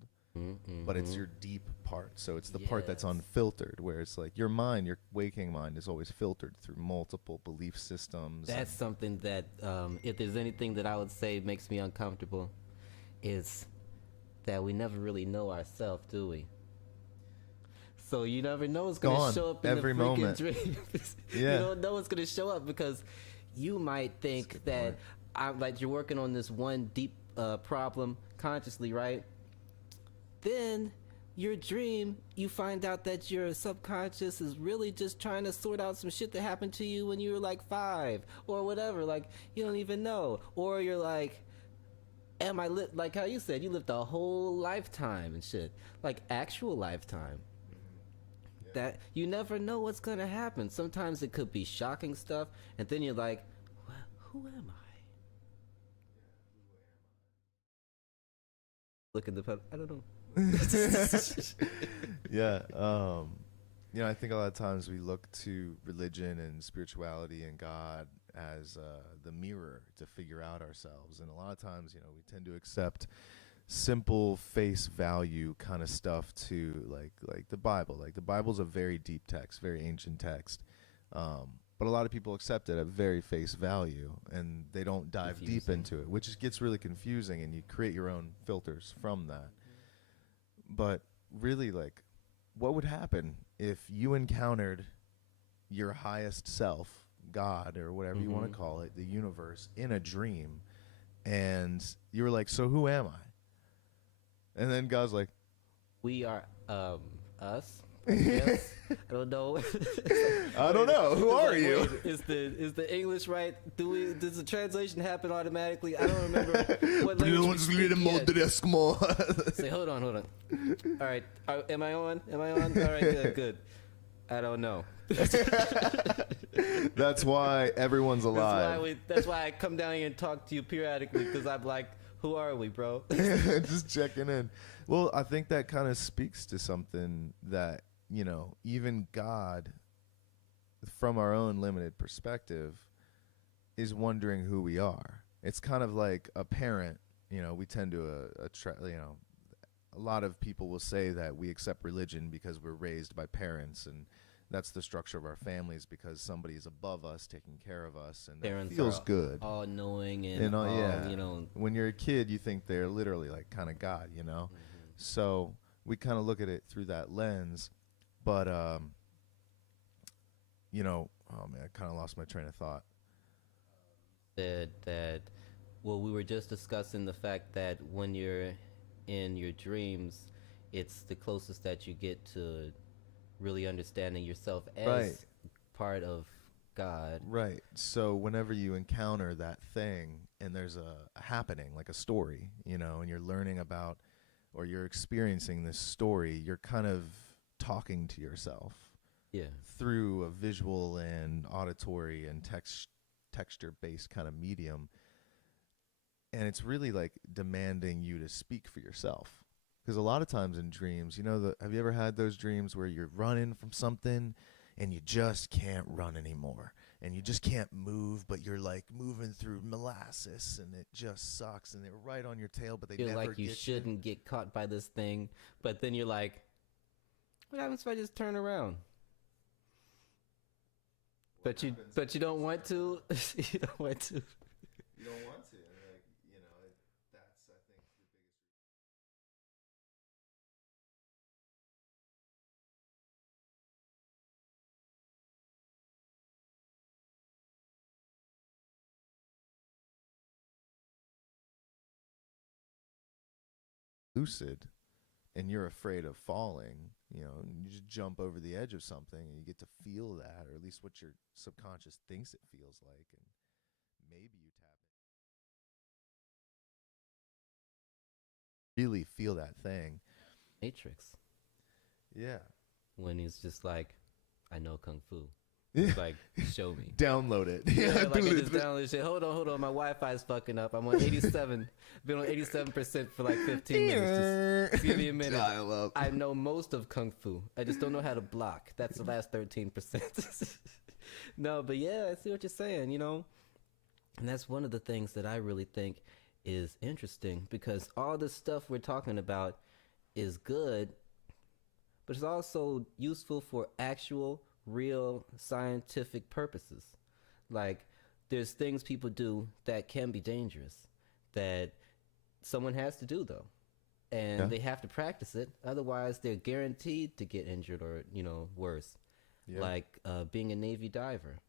but it's Mm-hmm. your deep part. So it's the part that's Yes. unfiltered, where it's like your mind, your waking mind is always filtered through multiple belief systems. And That's something that, if there's anything that I would say makes me uncomfortable, is that we never really know ourselves, do we? So you never know what's gonna gone show up in the every freaking moment. dream. You Yeah. don't know what's gonna show up because you might That's a think good that point. I'm like you're working on this one deep problem consciously, right? Then your dream, you find out that your subconscious is really just trying to sort out some shit that happened to you when you were like 5 or whatever. Like you don't even know, or you're like, am I like how you said you lived a whole lifetime and shit, like actual lifetime. Yeah. That you never know what's gonna happen. Sometimes it could be shocking stuff, and then you're like, well, who am I? Look at the I don't know. Yeah. I think a lot of times we look to religion and spirituality and God as the mirror to figure out ourselves. And a lot of times, we tend to accept simple face value kind of stuff to like the Bible. Like the Bible's a very deep text, very ancient text. But a lot of people accept it at very face value and they don't dive deep Confusing. into it, which gets really confusing and you create your own filters from that. But really, like, what would happen if you encountered your highest self, God, or whatever you want Mm-hmm. to call it, the universe, in a dream, and you were like, "So who am I?" And then God's like, We are us. I guess. I don't know. "I don't know. Who It's are like, you?" wait, is the English right? Does the translation happen automatically? I don't remember what language we speak yet. Say, hold on. All right, am I on? Am I on? All right, good. I don't know. That's why everyone's alive. That's why I come down here and talk to you periodically because I'm like, who are we, bro? Just checking in. Well, I think that kind of speaks to something that, even God, from our own limited perspective, is wondering who we are. It's kind of like a parent, we tend to, a lot of people will say that we accept religion because we're raised by parents and that's the structure of our families because somebody is above us taking care of us and that Parents feels are good. all knowing and And all, yeah, you know. when you're a kid, you think they're literally like kind of God. Mhm. So we kind of look at it through that lens. But oh man, I kind of lost my train of thought. Said that, well, we were just discussing the fact that when you're in your dreams, it's the closest that you get to really understanding yourself as Right. part of God. Right. So whenever you encounter that thing and there's a happening, like a story, and you're learning about or you're experiencing this story, you're kind of talking to yourself Yeah. through a visual and auditory and texture based kind of medium. And it's really like demanding you to speak for yourself. Because a lot of times in dreams, have you ever had those dreams where you're running from something and you just can't run anymore and you just can't move, but you're like moving through molasses and it just sucks and they're right on your tail, but they Feel never like you get shouldn't get caught by this thing, but then you're like, what happens if I just turn around? But you don't want to. You don't want to. You don't want to. Like, that's, I think, the biggest lucid and you're afraid of falling, you just jump over the edge of something and you get to feel that, or at least what your subconscious thinks it feels like, and maybe you really feel that thing. Matrix. Yeah. When he's just like, I know kung fu. Yeah. It's like, show me. Download it. Yeah, like I dude. just downloaded shit. Hold on. My Wi-Fi is fucking up. I'm on 87. Been on 87% for like 15 minutes. Just give me a minute. Dial up. I know most of Kung Fu. I just don't know how to block. That's the last 13%. No, but yeah, I see what you're saying, you know? And that's one of the things that I really think is interesting because all this stuff we're talking about is good, but it's also useful for actual, real scientific purposes. Like, there's things people do that can be dangerous that someone has to do, though. And Yeah. they have to practice it. Otherwise, they're guaranteed to get injured or, worse. Yeah. Like being a Navy diver.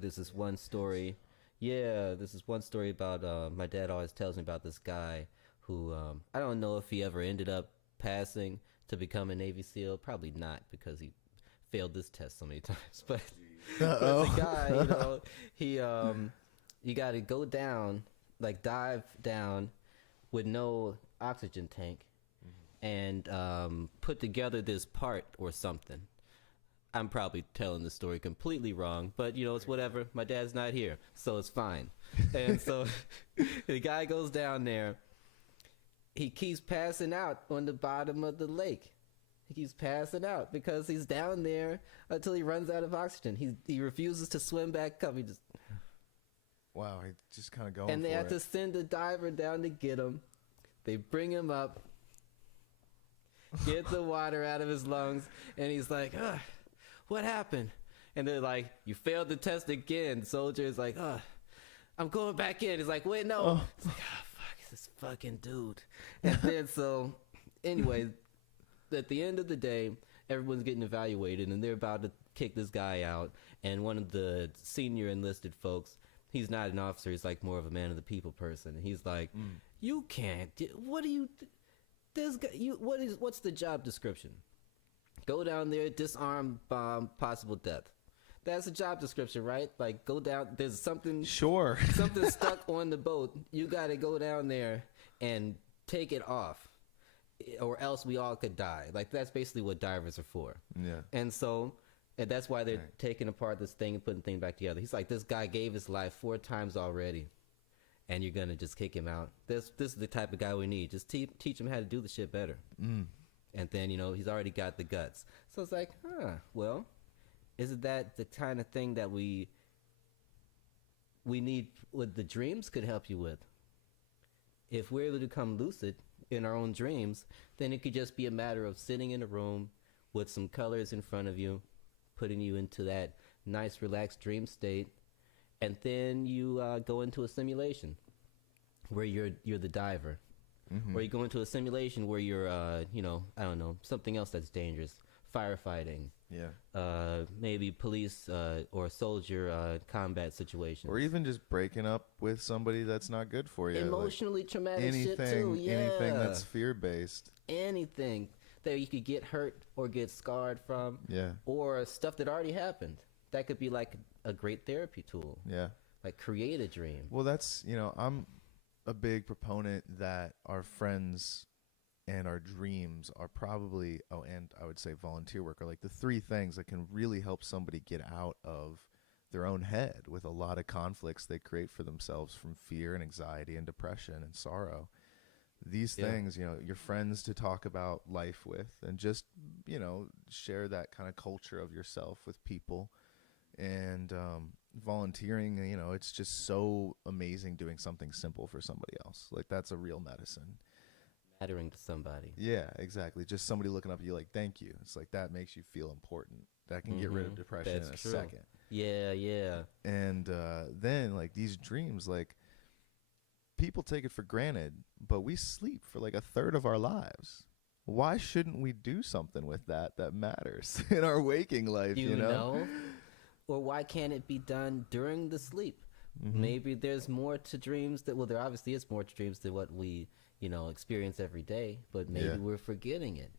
This is one story. Yeah, this is one story about my dad always tells me about this guy who I don't know if he ever ended up passing to become a Navy SEAL. Probably not because he failed this test so many times. But, but the guy, you got to go down, like dive down with no oxygen tank and put together this part or something. I'm probably telling the story completely wrong, but it's whatever. My dad's not here, so it's fine. And so the guy goes down there. He keeps passing out on the bottom of the lake. He keeps passing out because he's down there until he runs out of oxygen. He refuses to swim back up. He just Wow, he just kind of going. and they for have it. to send a diver down to get him. They bring him up, get the water out of his lungs, and he's like, ugh. What happened? And they're like, you failed the test again. Soldier is like, I'm going back in. He's like, wait, no. Oh. It's like, fuck, this fucking dude. And then so, anyway, at the end of the day, everyone's getting evaluated, and they're about to kick this guy out. And one of the senior enlisted folks, he's not an officer. He's like more of a man of the people person. And he's like, you can't. What do you? This guy. What's the job description? Go down there, disarm, bomb, possible death. That's a job description, right? Like, go down. There's something Sure. something stuck on the boat. You got to go down there and take it off, or else we all could die. Like, that's basically what divers are for. Yeah. And so, and that's why they're Right. taking apart this thing and putting the thing back together. He's like, this guy gave his life 4 times already, and you're gonna just kick him out. This is the type of guy we need. Just teach him how to do the shit better. And then, he's already got the guts. So it's like, well, isn't that the kind of thing that we need, what the dreams could help you with? If we're able to become lucid in our own dreams, then it could just be a matter of sitting in a room with some colors in front of you, putting you into that nice, relaxed dream state, and then you go into a simulation where you're the diver. Or you go into a simulation where you're, I don't know, something else that's dangerous. Firefighting. Yeah. Maybe police or soldier combat situation. Or even just breaking up with somebody that's not good for you. Emotionally traumatic anything, shit too. Yeah. anything that's fear-based. Anything that you could get hurt or get scarred from. Yeah. Or stuff that already happened. That could be like a great therapy tool. Yeah. Like create a dream. Well, that's, I'm a big proponent that our friends and our dreams are probably, and I would say volunteer work are like the 3 things that can really help somebody get out of their own head with a lot of conflicts they create for themselves from fear and anxiety and depression and sorrow. These things, your friends to talk about life with and just, share that kind of culture of yourself with people. And volunteering, it's just so amazing doing something simple for somebody else. Like, that's a real medicine. Mattering to somebody. Yeah, exactly. Just somebody looking up at you like, thank you. It's like, that makes you feel important. That can get rid of depression That's in a true. second. Yeah. And then, like, these dreams, like, people take it for granted, but we sleep for like a third of our lives. Why shouldn't we do something with that matters in our waking life, You know? Or why can't it be done during the sleep? Maybe there's more to dreams there obviously is more to dreams than what we, experience every day, but maybe we're forgetting it.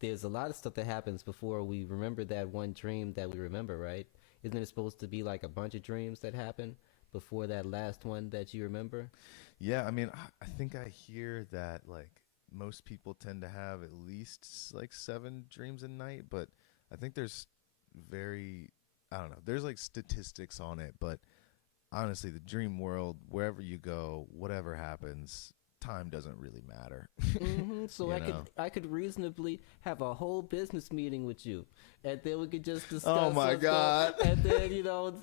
There's a lot of stuff that happens before we remember that one dream that we remember, right? Isn't it supposed to be like a bunch of dreams that happen before that last one that you remember? Yeah, I mean, I think I hear that, like, most people tend to have at least like 7 dreams a night, but I think there's very, I don't know. There's like statistics on it, but honestly, the dream world, wherever you go, whatever happens, time doesn't really matter. So You I could know? I could reasonably have a whole business meeting with you, and then we could just discuss. Oh my what's going- God. And then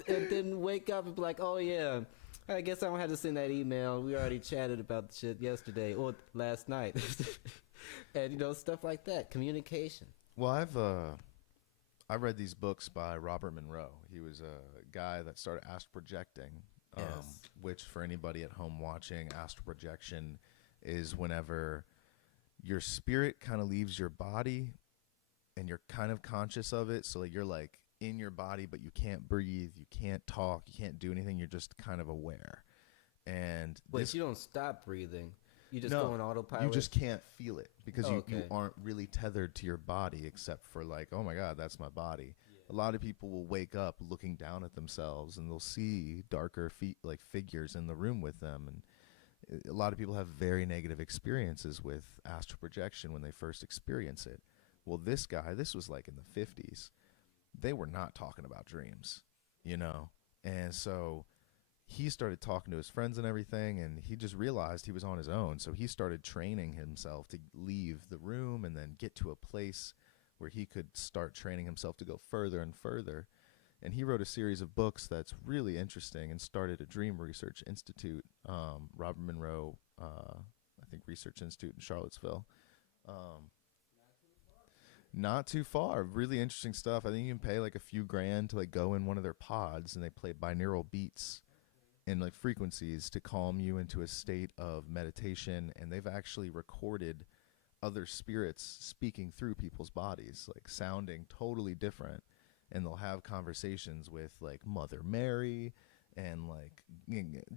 and then wake up and be like, oh yeah, I guess I don't have to send that email. We already chatted about the shit yesterday or last night, and stuff like that. Communication. Well, I've read these books by Robert Monroe. He was a guy that started astral projecting, Yes. which for anybody at home watching, astral projection is whenever your spirit kind of leaves your body and you're kind of conscious of it. So like you're like in your body, but you can't breathe, you can't talk, you can't do anything. You're just kind of aware. And But you don't stop breathing. You just no, go on autopilot. you just can't feel it because you Okay. aren't really tethered to your body except for like, oh my God, that's my body. A lot of people will wake up looking down at themselves and they'll see darker like figures in the room with them. And a lot of people have very negative experiences with astral projection when they first experience it. Well, this was like in the 50s. They were not talking about dreams, And so he started talking to his friends and everything, and he just realized he was on his own. So he started training himself to leave the room and then get to a place where he could start training himself to go further and further. And he wrote a series of books that's really interesting and started a Dream Research Institute, Robert Monroe, I think, Research Institute in Charlottesville. Not too far. Really interesting stuff. I think you can pay like a few grand to like go in one of their pods, and they play binaural beats and like frequencies to calm you into a state of meditation. And they've actually recorded other spirits speaking through people's bodies, like sounding totally different. And they'll have conversations with like Mother Mary and like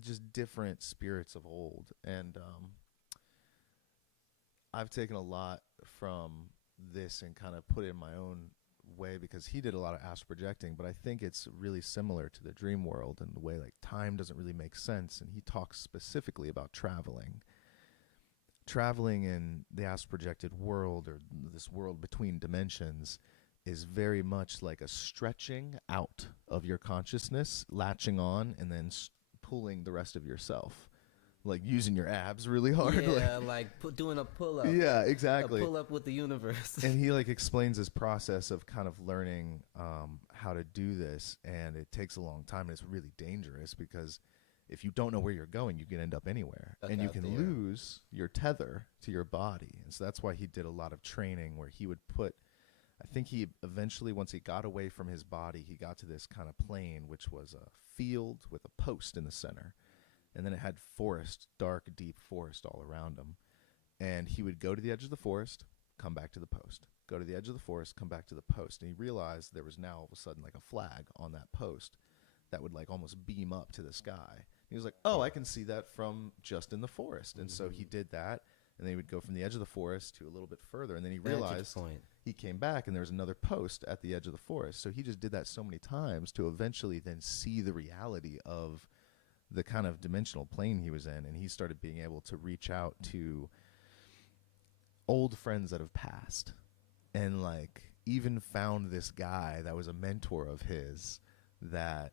just different spirits of old. And I've taken a lot from this and kind of put it in my own way, because he did a lot of astral projecting, but I think it's really similar to the dream world in the way like time doesn't really make sense. And he talks specifically about traveling in the astral projected world, or this world between dimensions, is very much like a stretching out of your consciousness, latching on, and then pulling the rest of yourself, like using your abs really hard. Yeah, like doing a pull-up. Yeah, exactly. A pull-up with the universe. And he like explains his process of kind of learning how to do this, and it takes a long time, and it's really dangerous because if you don't know where you're going, you can end up anywhere, and you can lose your tether to your body. And so that's why he did a lot of training where he would I think he eventually, once he got away from his body, he got to this kind of plane, which was a field with a post in the center. And then it had forest, dark, deep forest all around him. And he would go to the edge of the forest, come back to the post. Go to the edge of the forest, come back to the post. And he realized there was now all of a sudden like a flag on that post that would like almost beam up to the sky. He was like, oh, I can see that from just in the forest. And so he did that. And then he would go from the edge of the forest to a little bit further. And then he realized he came back and there was another post at the edge of the forest. So he just did that so many times to eventually then see the reality of the kind of dimensional plane he was in. And he started being able to reach out to old friends that have passed, and like even found this guy that was a mentor of his that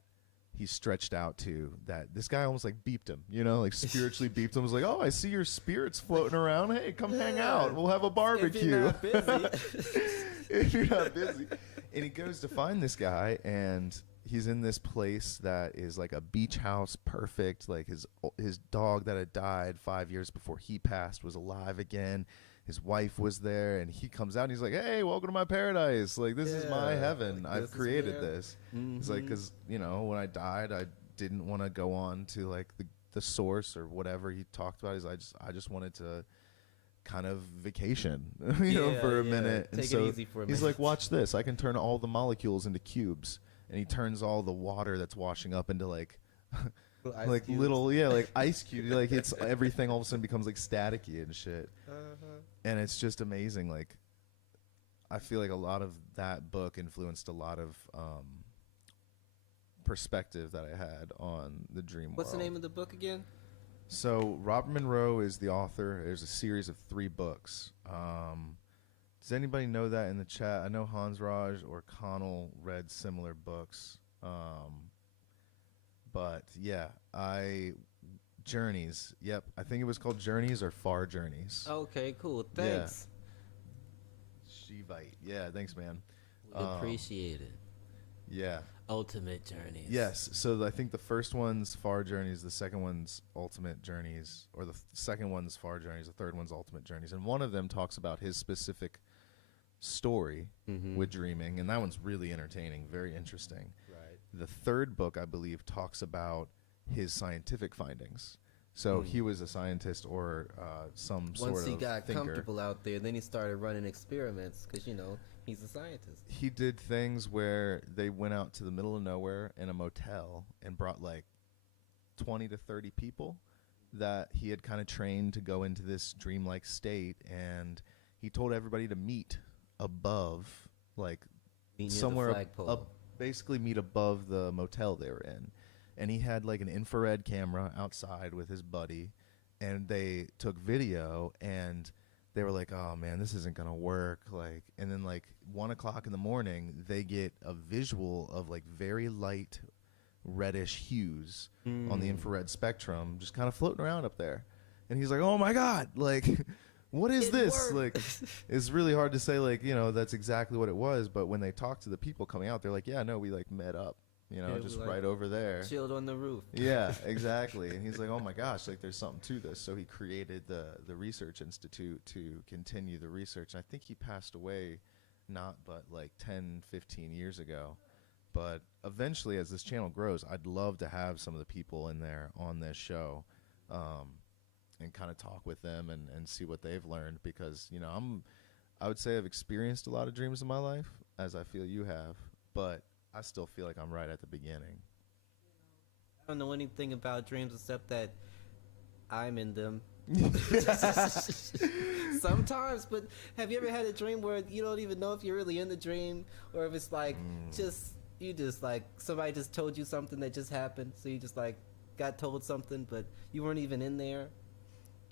he stretched out to, that this guy almost like beeped him, like spiritually beeped him. Was like, oh, I see your spirits floating around. Hey, come hang out. We'll have a barbecue. If you're not busy. If you're not busy. And he goes to find this guy, and he's in this place that is like a beach house, perfect. Like his dog that had died 5 years before he passed was alive again. His wife was there, and he comes out and he's like, hey, welcome to my paradise. Like, this is my heaven. Like, I've created this. It's like, because, when I died, I didn't want to go on to like the source or whatever he talked about. I just wanted to kind of vacation, for a minute. Take and so it easy for a he's minute. like, watch this. I can turn all the molecules into cubes. And he turns all the water that's washing up into like like cubes. little like ice cubes. Like it's everything all of a sudden becomes like staticky and shit. And it's just amazing. Like I feel like a lot of that book influenced a lot of perspective that I had on the dream What's world. the name of the book again? So Robert Monroe is the author. There's a series of 3 books. Does anybody know that in the chat? I know Hans Raj or Connell read similar books. But yeah, Journeys. Yep, I think it was called Journeys or Far Journeys. Okay, cool. Thanks. Shivite. Yeah, thanks, man. We appreciate it. Yeah. Ultimate Journeys. Yes. So I think the first one's Far Journeys, the second one's Ultimate Journeys, or the second one's Far Journeys, the third one's Ultimate Journeys, and one of them talks about his specific story with dreaming, and that one's really entertaining, very interesting. Right. The third book, I believe, talks about his scientific findings. So he was a scientist or some sort of Once he got thinker. comfortable out there, then he started running experiments because, he's a scientist. He did things where they went out to the middle of nowhere in a motel and brought like 20 to 30 people that he had kind of trained to go into this dreamlike state, and he told everybody to meet above, like somewhere up, basically meet above the motel they were in. And he had like an infrared camera outside with his buddy, and they took video, and they were like, oh man, this isn't gonna work. Like, and then like 1 o'clock in the morning, they get a visual of like very light reddish hues on the infrared spectrum just kind of floating around up there. And he's like, oh my God, like, what is this? Like, it's really hard to say, like, that's exactly what it was. But when they talk to the people coming out, they're like, yeah, no, we like met up. Just like right over there. Chilled on the roof. Yeah, exactly. And he's like, oh my gosh, like there's something to this. So he created the Research Institute to continue the research. And I think he passed away not but like 10, 15 years ago. But eventually, as this channel grows, I'd love to have some of the people in there on this show and kind of talk with them and see what they've learned. Because, I would say I've experienced a lot of dreams in my life, as I feel you have. But I still feel like I'm right at the beginning. I don't know anything about dreams except that I'm in them. Sometimes, but have you ever had a dream where you don't even know if you're really in the dream, or if it's like you just like somebody just told you something that just happened, so you just like got told something, but you weren't even in there?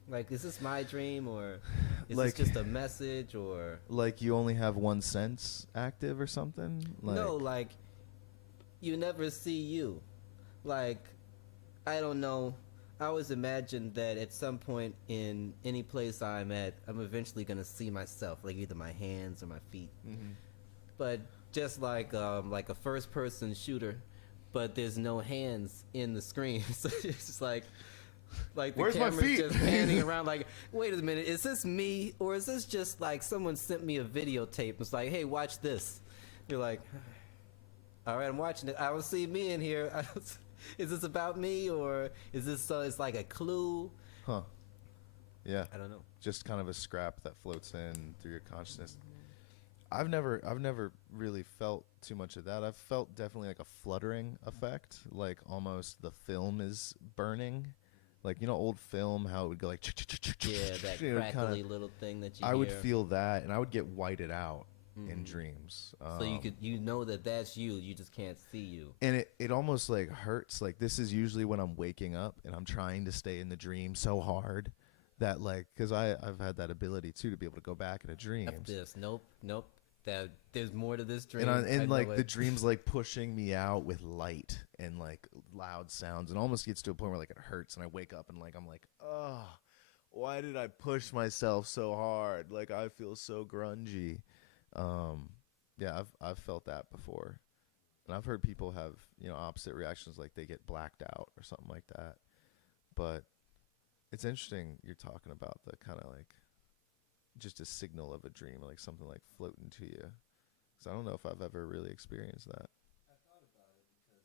Like, is this my dream, or is this just a message, or like you only have one sense active or something? No, like you never see you. Like, I don't know. I always imagine that at some point in any place I'm at, I'm eventually going to see myself, like either my hands or my feet. But just like a first-person shooter, but there's no hands in the screen. So it's just like the Where's camera's my feet? just panning around like, wait a minute, is this me? Or is this just like someone sent me a videotape? It's like, hey, watch this. You're like, all right, I'm watching it. I don't see me in here. Is this about me, or is this it's like a clue? Huh. Yeah. I don't know. Just kind of a scrap that floats in through your consciousness. I've never really felt too much of that. I've felt definitely like a fluttering effect, like almost the film is burning. Like, old film, how it would go like... Yeah, that crackly little thing that you I hear. would feel that, and I would get whited out in dreams. So you know that's you just can't see you. And it almost like hurts. Like, this is usually when I'm waking up and I'm trying to stay in the dream so hard that, like, because I've had that ability too to be able to go back in a dream. Nope. That there's more to this dream. And like the dream's like pushing me out with light and like loud sounds, and almost gets to a point where like it hurts, and I wake up and like I'm like, oh, why did I push myself so hard? Like, I feel so grungy. Yeah, I've felt that before, and I've heard people have opposite reactions, like they get blacked out or something like that. But it's interesting you're talking about the kind of like just a signal of a dream, like something like floating to you, because I don't know if I've ever really experienced that. I thought about it because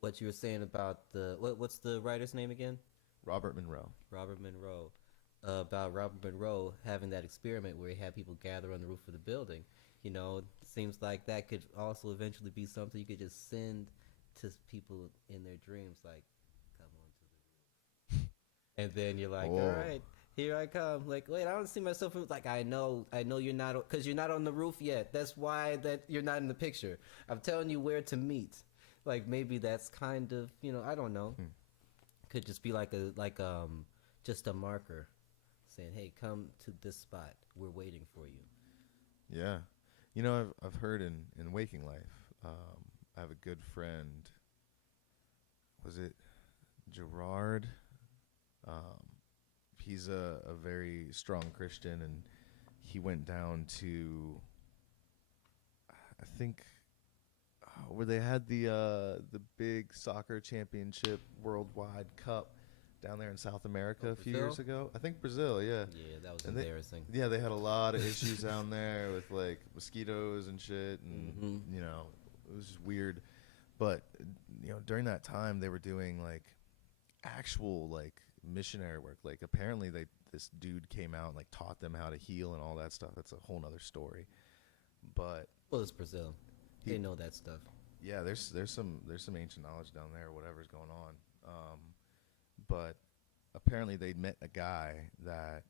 what you were saying about what's the writer's name again? Robert Monroe. About Robert Monroe having that experiment where he had people gather on the roof of the building. It seems like that could also eventually be something you could just send to people in their dreams, like, come on to the roof. And then you're like, all right, here I come. Like, wait, I don't see myself. Like, I know you're not, because you're not on the roof yet. That's why that you're not in the picture. I'm telling you where to meet. Like, maybe that's kind of, I don't know. Could just be like just a marker saying, "Hey, come to this spot. We're waiting for you." Yeah. You know, I've heard in waking life, I have a good friend. Was it Gerard? Um, he's a very strong Christian, and he went down to, I think, where they had the big soccer championship worldwide cup down there in South America Oh, a few years Brazil? ago. I think Brazil, yeah. Yeah, that was And they, embarrassing. yeah, they had a lot of issues down there with like mosquitoes and shit, and Mm-hmm. it was just weird. But during that time, they were doing like actual like missionary work. Like apparently, this dude came out and like taught them how to heal and all that stuff. That's a whole nother story. But Well, it's Brazil. he, They know that stuff. yeah, there's some ancient knowledge down there, whatever's going on. But apparently, they met a guy that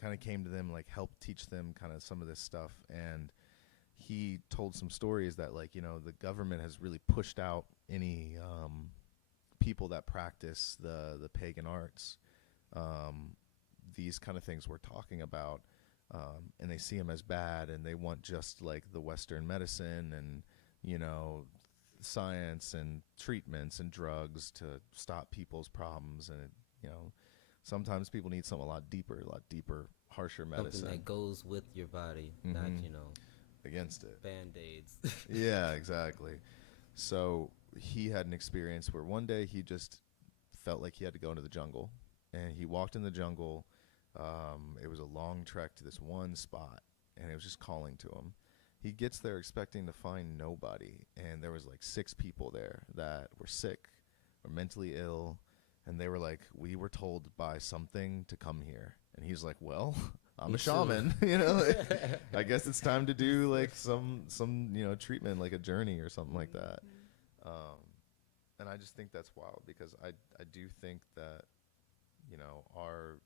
kind of came to them, like helped teach them kind of some of this stuff, and he told some stories that like the government has really pushed out any people that practice the pagan arts, um, these kind of things we're talking about, and they see them as bad, and they want just like the Western medicine and science and treatments and drugs to stop people's problems, and sometimes people need something a lot deeper, harsher medicine. Something that goes with your body, not Mhm. Against it. band-aids. Yeah, exactly. So he had an experience where one day he just felt like he had to go into the jungle, and he walked in the jungle. It was a long trek to this one spot, and it was just calling to him. He gets there expecting to find nobody, and there was like 6 people there that were sick or mentally ill, and they were like, "We were told by something to come here," and he's like, "Well." I'm Me a too. shaman, I guess it's time to do like some treatment, like a journey or something like that. Um, and I just think that's wild because I do think that our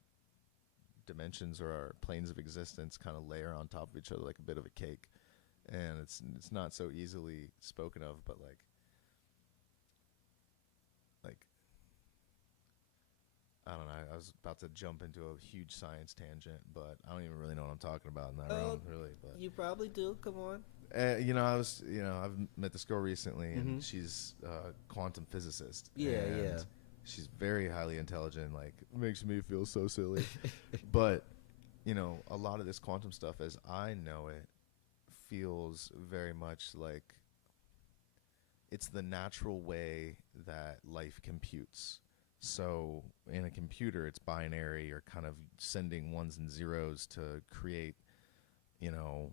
dimensions or our planes of existence kind of layer on top of each other like a bit of a cake, and it's not so easily spoken of, but like I don't know. I was about to jump into a huge science tangent, but I don't even really know what I'm talking about in that realm, really. But You probably do. Come on. I've met this girl recently, and Mhm. she's a quantum physicist. Yeah, and yeah. she's very highly intelligent. Like, makes me feel so silly. But a lot of this quantum stuff, as I know it, feels very much like it's the natural way that life computes. So in a computer, it's binary or kind of sending ones and zeros to create, you know,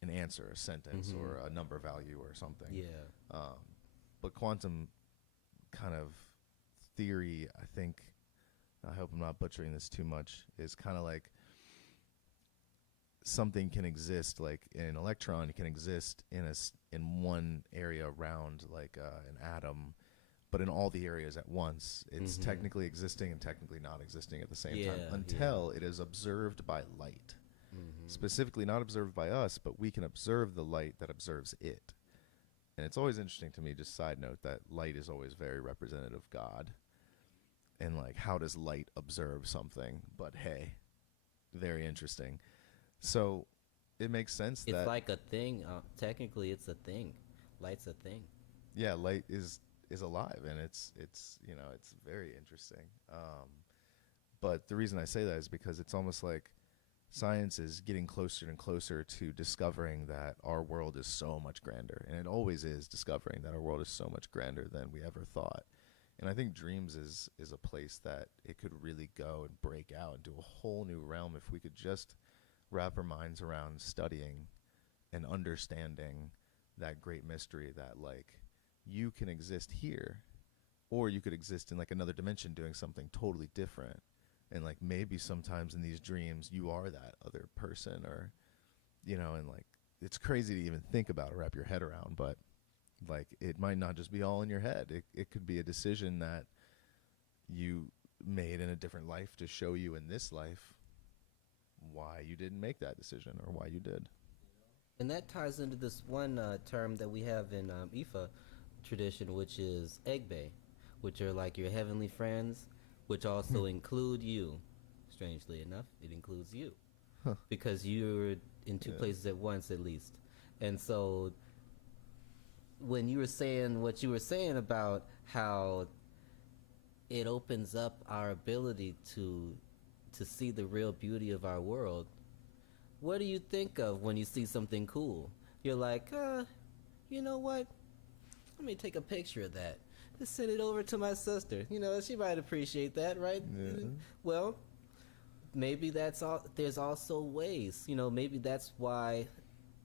an answer, a sentence, Mhm. or a number value or something. Yeah. But quantum kind of theory, I think, I hope I'm not butchering this too much, is kind of like something can exist, like an electron can exist in one area around like an atom, but in all the areas at once. It's Mhm. technically existing and technically not existing at the same time Yeah, until it is observed by light. Mhm. Specifically, not observed by us, but we can observe the light that observes it. And it's always interesting to me, just side note, that light is always very representative of God. And like, how does light observe something? But hey, very interesting. So it makes sense It's that like a thing. Technically, it's a thing. Light's a thing. yeah, light is alive, and it's very interesting. But the reason I say that is because it's almost like science is getting closer and closer to discovering that our world is so much grander, and it always is discovering that our world is so much grander than we ever thought. And I think dreams is a place that it could really go and break out into a whole new realm if we could just wrap our minds around studying and understanding that great mystery that like you can exist here, or you could exist in like another dimension doing something totally different, and like maybe sometimes in these dreams you are that other person, or and like it's crazy to even think about or wrap your head around, but like it might not just be all in your head. It could be a decision that you made in a different life to show you in this life why you didn't make that decision or why you did. And that ties into this one term that we have in Ifa tradition, which is Egbe, which are like your heavenly friends. which also include you. Strangely enough, it includes you Huh. because you're in two Yeah. places at once at least. And so when you were saying what you were saying about how it opens up our ability to see the real beauty of our world, what do you think of when you see something cool? You're like, you know what? Let me take a picture of that. Just send it over to my sister. You know, she might appreciate that, right? Yeah. Well, maybe that's all. There's also ways. You know, maybe that's why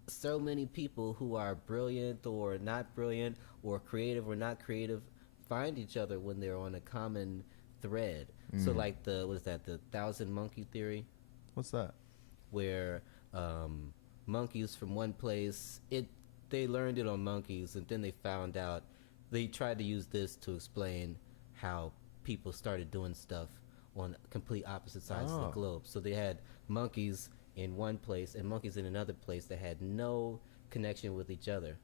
so many people who are brilliant or not brilliant or creative or not creative find each other when they're on a common thread. So like the what is that, the thousand monkey theory, What's that? where monkeys from one place, they learned it on monkeys and then they found out, they tried to use this to explain how people started doing stuff on complete opposite sides of the globe. So they had monkeys in one place and monkeys in another place that had no connection with each other.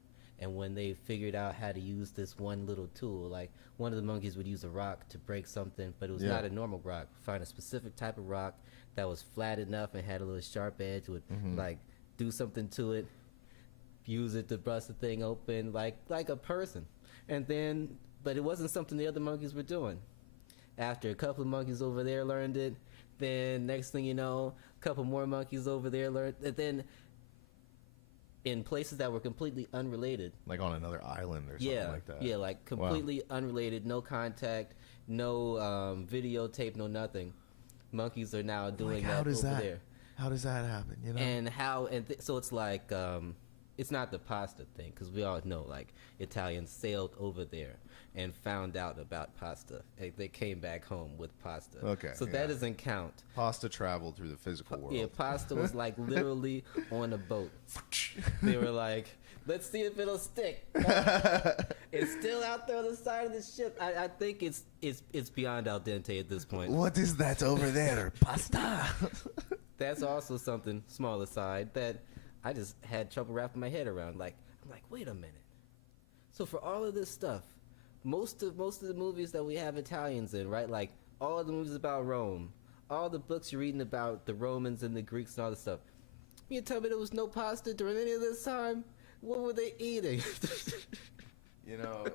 And when they figured out how to use this one little tool, like one of the monkeys would use a rock to break something, but it was not a normal rock. Find a specific type of rock that was flat enough and had a little sharp edge, would like do something to it, use it to bust the thing open, like a person. And then, but it wasn't something the other monkeys were doing. After a couple of monkeys over there learned it, then next thing you know, a couple more monkeys over there learned, and then in places that were completely unrelated. Like on another island or something like that. Yeah, like completely unrelated, no contact, no videotape, no nothing. Monkeys are now doing that over there. How does that happen? You know. And so it's like it's not the pasta thing, because we all know like Italians sailed over there and found out about pasta. They came back home with pasta. Okay, so that doesn't count. Pasta traveled through the physical world. Yeah, pasta was like literally on a boat. They were like, let's see if it'll stick. It's still out there on the side of the ship. I think it's beyond al dente at this point. What is that over there? Pasta. That's also something, small aside, that I just had trouble wrapping my head around. Like, I'm like, wait a minute. So for all of this stuff, most of the movies that we have Italians in, right? Like all the movies about Rome, all the books you're reading about the Romans and the Greeks and all this stuff. You tell me there was no pasta during any of this time? What were they eating? You know,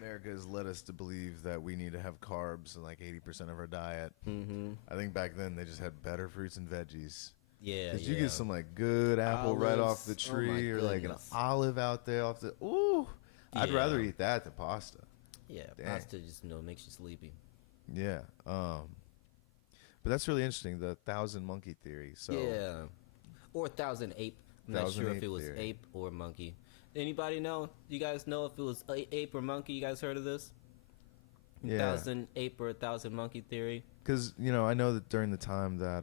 America has led us to believe that we need to have carbs in like 80% of our diet. I think back then they just had better fruits and veggies. Yeah, Cause you get some like good apple right off the tree, or like an olive out there off the. Ooh, I'd rather eat that than pasta. Yeah, pasta just makes you sleepy. Yeah, but that's really interesting. The thousand monkey theory. So yeah, or thousand ape. I'm not sure if it was ape or monkey. Anybody know? You guys know if it was ape or monkey? You guys heard of this? Yeah. Thousand ape or thousand monkey theory. Because I know that during the time that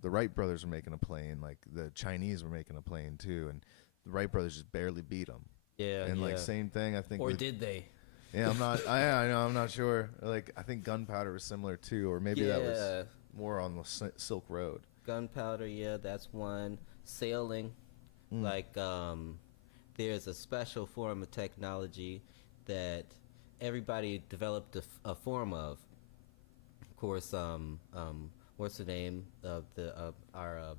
the Wright brothers were making a plane, like the Chinese were making a plane too, and the Wright brothers just barely beat them. Yeah, and like same thing, I think. Or did they? Yeah, I'm not. I know, I'm not sure. Like I think gunpowder was similar too, or maybe that was more on the Silk Road. Gunpowder, yeah, that's one. Sailing, like there's a special form of technology that everybody developed a form of. Of course, what's the name of our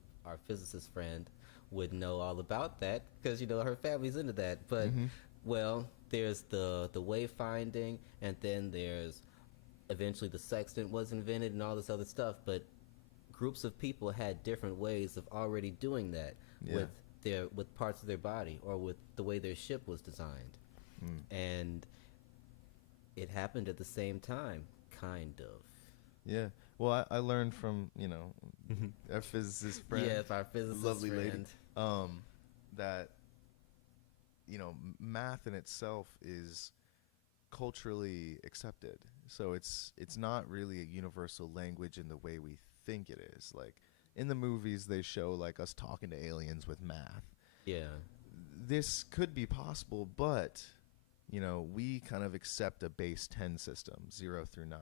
physicist friend would know all about that, because her family's into that. But well, there's the wayfinding, and then there's eventually the sextant was invented and all this other stuff. But groups of people had different ways of already doing that with parts of their body, or with the way their ship was designed. And it happened at the same time, kind of. Yeah. Well, I learned from our physicist friend. Yeah, our physicist lovely friend. Lady. That math in itself is culturally accepted. So it's not really a universal language in the way we think it is. Like in the movies, they show like us talking to aliens with math. Yeah. This could be possible, but we kind of accept a base 10 system, 0 through 9.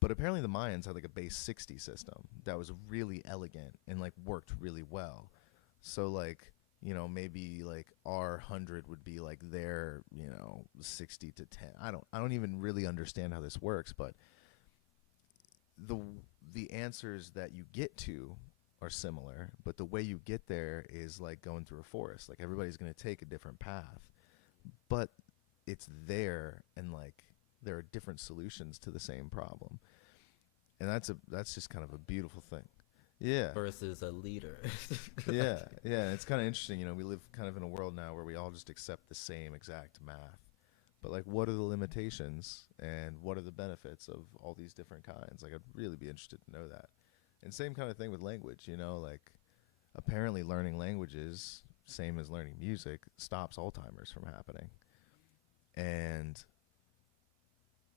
But apparently the Mayans had like a base 60 system that was really elegant and like worked really well. So like, maybe like our 100 would be like their, 60 to 10. I don't even really understand how this works, but the the answers that you get to are similar, but the way you get there is like going through a forest. Like everybody's going to take a different path, but it's there, and like there are different solutions to the same problem, and that's just kind of a beautiful thing. Yeah. Versus a leader. Yeah, yeah. It's kind of interesting. We live kind of in a world now where we all just accept the same exact math. But like, what are the limitations and what are the benefits of all these different kinds? Like, I'd really be interested to know that. And same kind of thing with language. Like apparently learning languages, same as learning music, stops Alzheimer's from happening. And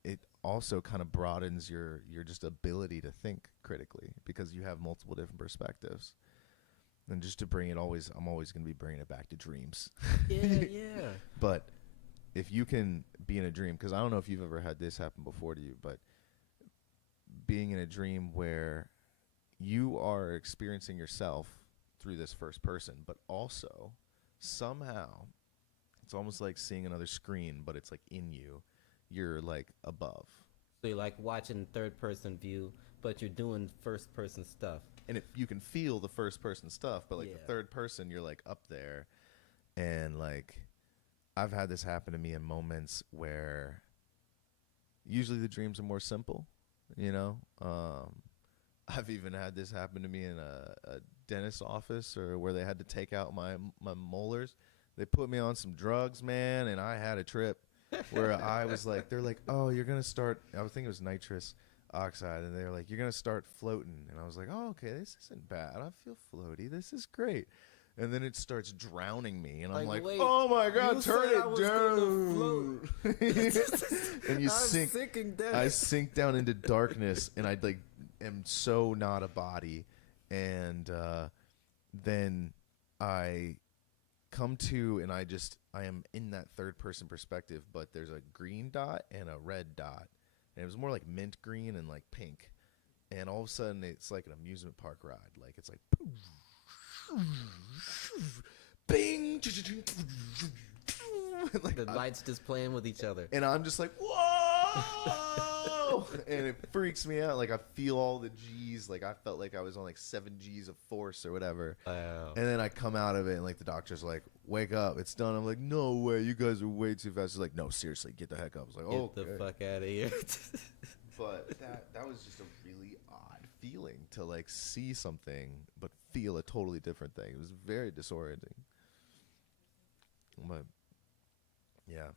it also kind of broadens your just ability to think critically because you have multiple different perspectives. And just to bring it I'm always going to be bringing it back to dreams. Yeah, yeah. But if you can be in a dream, because I don't know if you've ever had this happen before to you, but being in a dream where you are experiencing yourself through this first person, but also somehow it's almost like seeing another screen, but it's like in you. You're like above. So you're like watching third person view, but you're doing first person stuff. And you can feel the first person stuff, but like Yeah. the third person, you're like up there. And like, I've had this happen to me in moments where usually the dreams are more simple, I've even had this happen to me in a dentist's office, or where they had to take out my molars. They put me on some drugs, man, and I had a trip where I was like, they're like, oh, you're going to start, I was thinking it was nitrous oxide, and they're like, you're going to start floating. And I was like, oh, okay, this isn't bad. I feel floaty. This is great. And then it starts drowning me, and I'm like, wait, oh my God, turn said I it was down. And you I'm sink, down. I sink down into darkness, and I like am so not a body. And then I come to, and I am in that third person perspective, but there's a green dot and a red dot, and it was more like mint green and like pink. And all of a sudden it's like an amusement park ride. Like it's like bing, like The lights just playing with each other. and I'm just like, whoa. And it freaks me out. Like I feel all the G's. Like I felt like I was on like 7 G's of force or whatever. Wow. And then I come out of it, and like the doctor's like, wake up, it's done. I'm like, no way, you guys are way too fast. He's like, no, seriously, get the heck up. I was like, oh, Get the fuck out of here. But that was just a really odd feeling to like see something but feel a totally different thing. It was very disorienting. But yeah.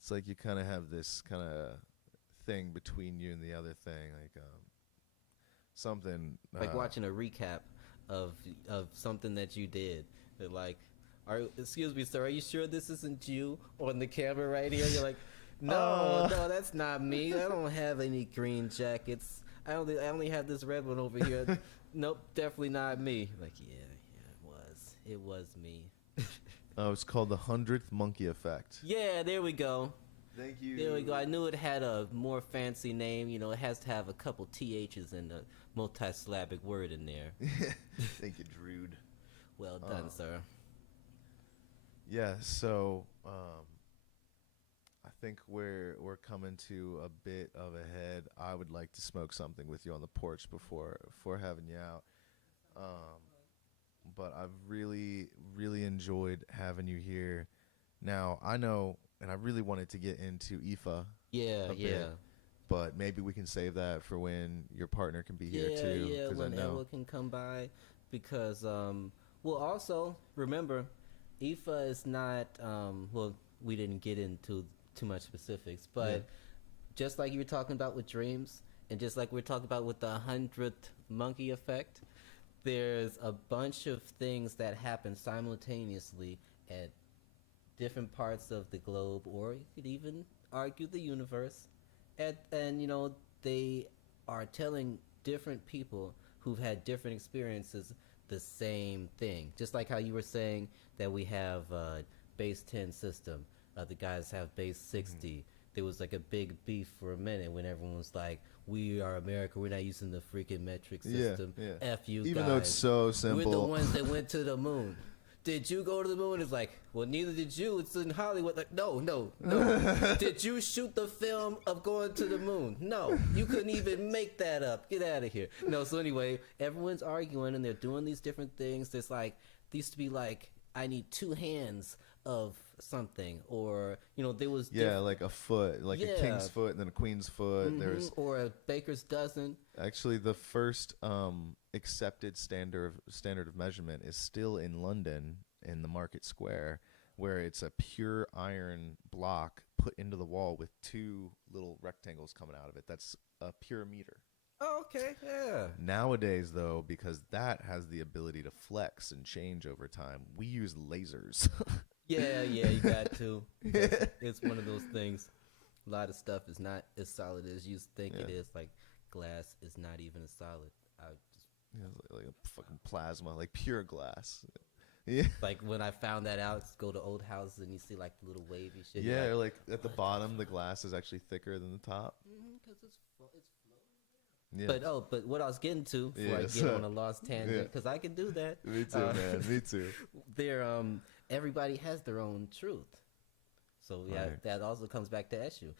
It's like you kind of have this kind of thing between you and the other thing, like something Like watching a recap of something that you did. They're like, excuse me, sir, are you sure this isn't you on the camera right here? You're like, no, that's not me. I don't have any green jackets. I only have this red one over here. Nope, definitely not me. Like, yeah, it was me. Oh, it's called the 100th monkey effect. Yeah, there we go. Thank you. There we go. I knew it had a more fancy name. It has to have a couple THs and a multi-syllabic word in there. Thank you, Drude. Well done, sir. Yeah, so I think we're coming to a bit of a head. I would like to smoke something with you on the porch before having you out. But I've really, really enjoyed having you here. Now, I know, and I really wanted to get into IFA. Yeah, bit, but maybe we can save that for when your partner can be here too. Yeah, when I know Ella can come by. Because, also, remember, IFA is not, we didn't get into too much specifics, but just like you were talking about with dreams, and just like we're talking about with the 100th monkey effect, there's a bunch of things that happen simultaneously at different parts of the globe, or you could even argue the universe. And they are telling different people who've had different experiences the same thing. Just like how you were saying that we have base 10 system, the guys have base 60. Mm-hmm. There was like a big beef for a minute when everyone was like, we are America, we're not using the freaking metric system. F you Even guys. though it's so simple. We're the ones that went to the moon. Did you go to the moon? It's like, Well, neither did you. It's in Hollywood. Like, no. Did you shoot the film of going to the moon? No. You couldn't even make that up. Get out of here. No, so anyway, everyone's arguing and they're doing these different things. There's like, they used to be like, I need 2 hands of something, or there was like a foot, like a king's foot and then a queen's foot. There's or a baker's dozen. Actually, the first accepted standard of measurement is still in London in the Market Square, where it's a pure iron block put into the wall with 2 little rectangles coming out of it. That's a pure meter. Oh, okay, yeah. Nowadays, though, because that has the ability to flex and change over time, we use lasers. Yeah, you got to. It's one of those things. A lot of stuff is not as solid as you think it is. Like glass is not even as solid. Like a fucking plasma, like pure glass. Yeah. Like when I found that out, go to old houses and you see like the little wavy shit. Yeah, like at the bottom, the glass is actually thicker than the top. Because it's floating. Yeah. But what I was getting to before I get on a lost tangent, because I can do that. Me too, man. Me too. Everybody has their own truth. So yeah, Right. that also comes back to Eshu.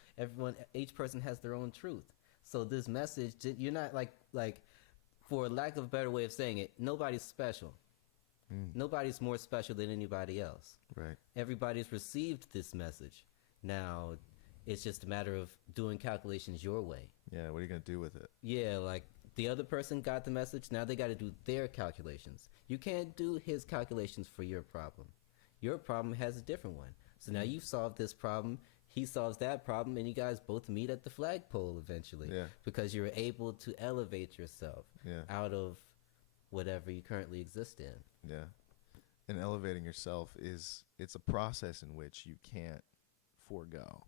Each person has their own truth. So this message, you're not like, for lack of a better way of saying it, nobody's special. Nobody's more special than anybody else. Right. Everybody's received this message. Now, it's just a matter of doing calculations your way. Yeah, what are you going to do with it? Yeah, like the other person got the message. Now they got to do their calculations. You can't do his calculations for your problem. Your problem has a different one. So now you've solved this problem. He solves that problem, and you guys both meet at the flagpole eventually. Yeah. Because you're able to elevate yourself out of whatever you currently exist in. Yeah. And elevating yourself it's a process in which you can't forego.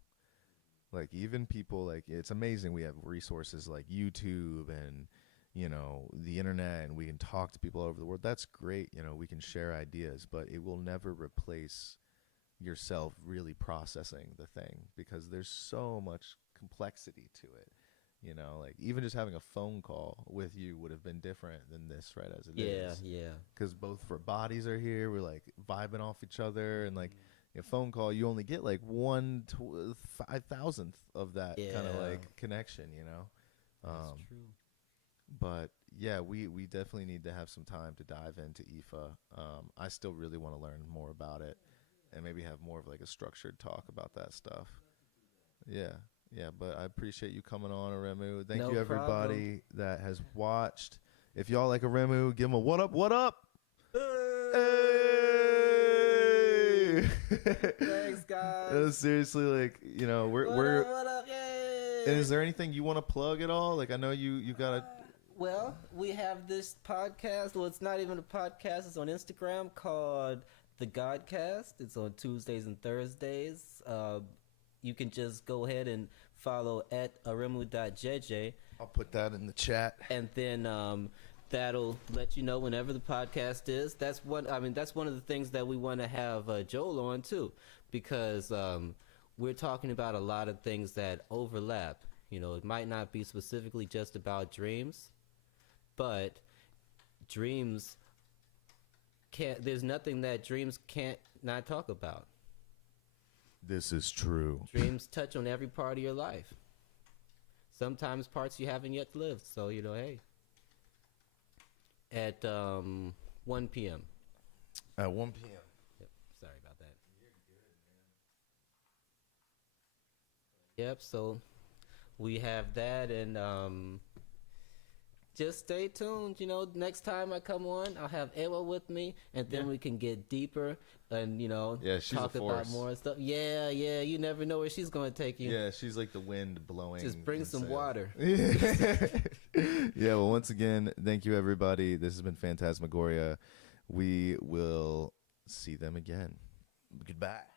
Like even people, like it's amazing we have resources like YouTube and the internet, and we can talk to people all over the world. That's great. We can share ideas, but it will never replace yourself really processing the thing, because there's so much complexity to it. Like even just having a phone call with you would have been different than this, right? As it is. Yeah. Because both of our bodies are here. We're like vibing off each other, and like a phone call, you only get like 1/5,000th of that kind of like connection, That's true. But yeah, we definitely need to have some time to dive into IFA. I still really want to learn more about it, and maybe have more of like a structured talk about that stuff. Yeah, but I appreciate you coming on, Aremu. Thank you everybody that has watched. If y'all like Aremu, give him a what up. Hey! Thanks, guys. Seriously, like, we're What up, yay! And is there anything you want to plug at all? Like, I know you got to. Well, we have this podcast. Well, it's not even a podcast. It's on Instagram called The Godcast. It's on Tuesdays and Thursdays. You can just go ahead and follow at aremu.jj. I'll put that in the chat. And then that'll let you know whenever the podcast is. That's one of the things that we want to have Joel on too, because we're talking about a lot of things that overlap. It might not be specifically just about dreams, but dreams can't. There's nothing that dreams can't not talk about. This is true. Dreams touch on every part of your life. Sometimes parts you haven't yet lived. So, hey. At 1 p.m. At 1 p.m. Yep. Sorry about that. You're good, man. Yep. So we have that, and just stay tuned. Next time I come on, I'll have Ewa with me, and then we can get deeper and she's talk a force. about more stuff. Yeah. You never know where she's gonna take you. Yeah, she's like the wind blowing. Just bring some water. Yeah, well, once again, thank you, everybody. This has been Phantasmagoria. We will see them again. Goodbye.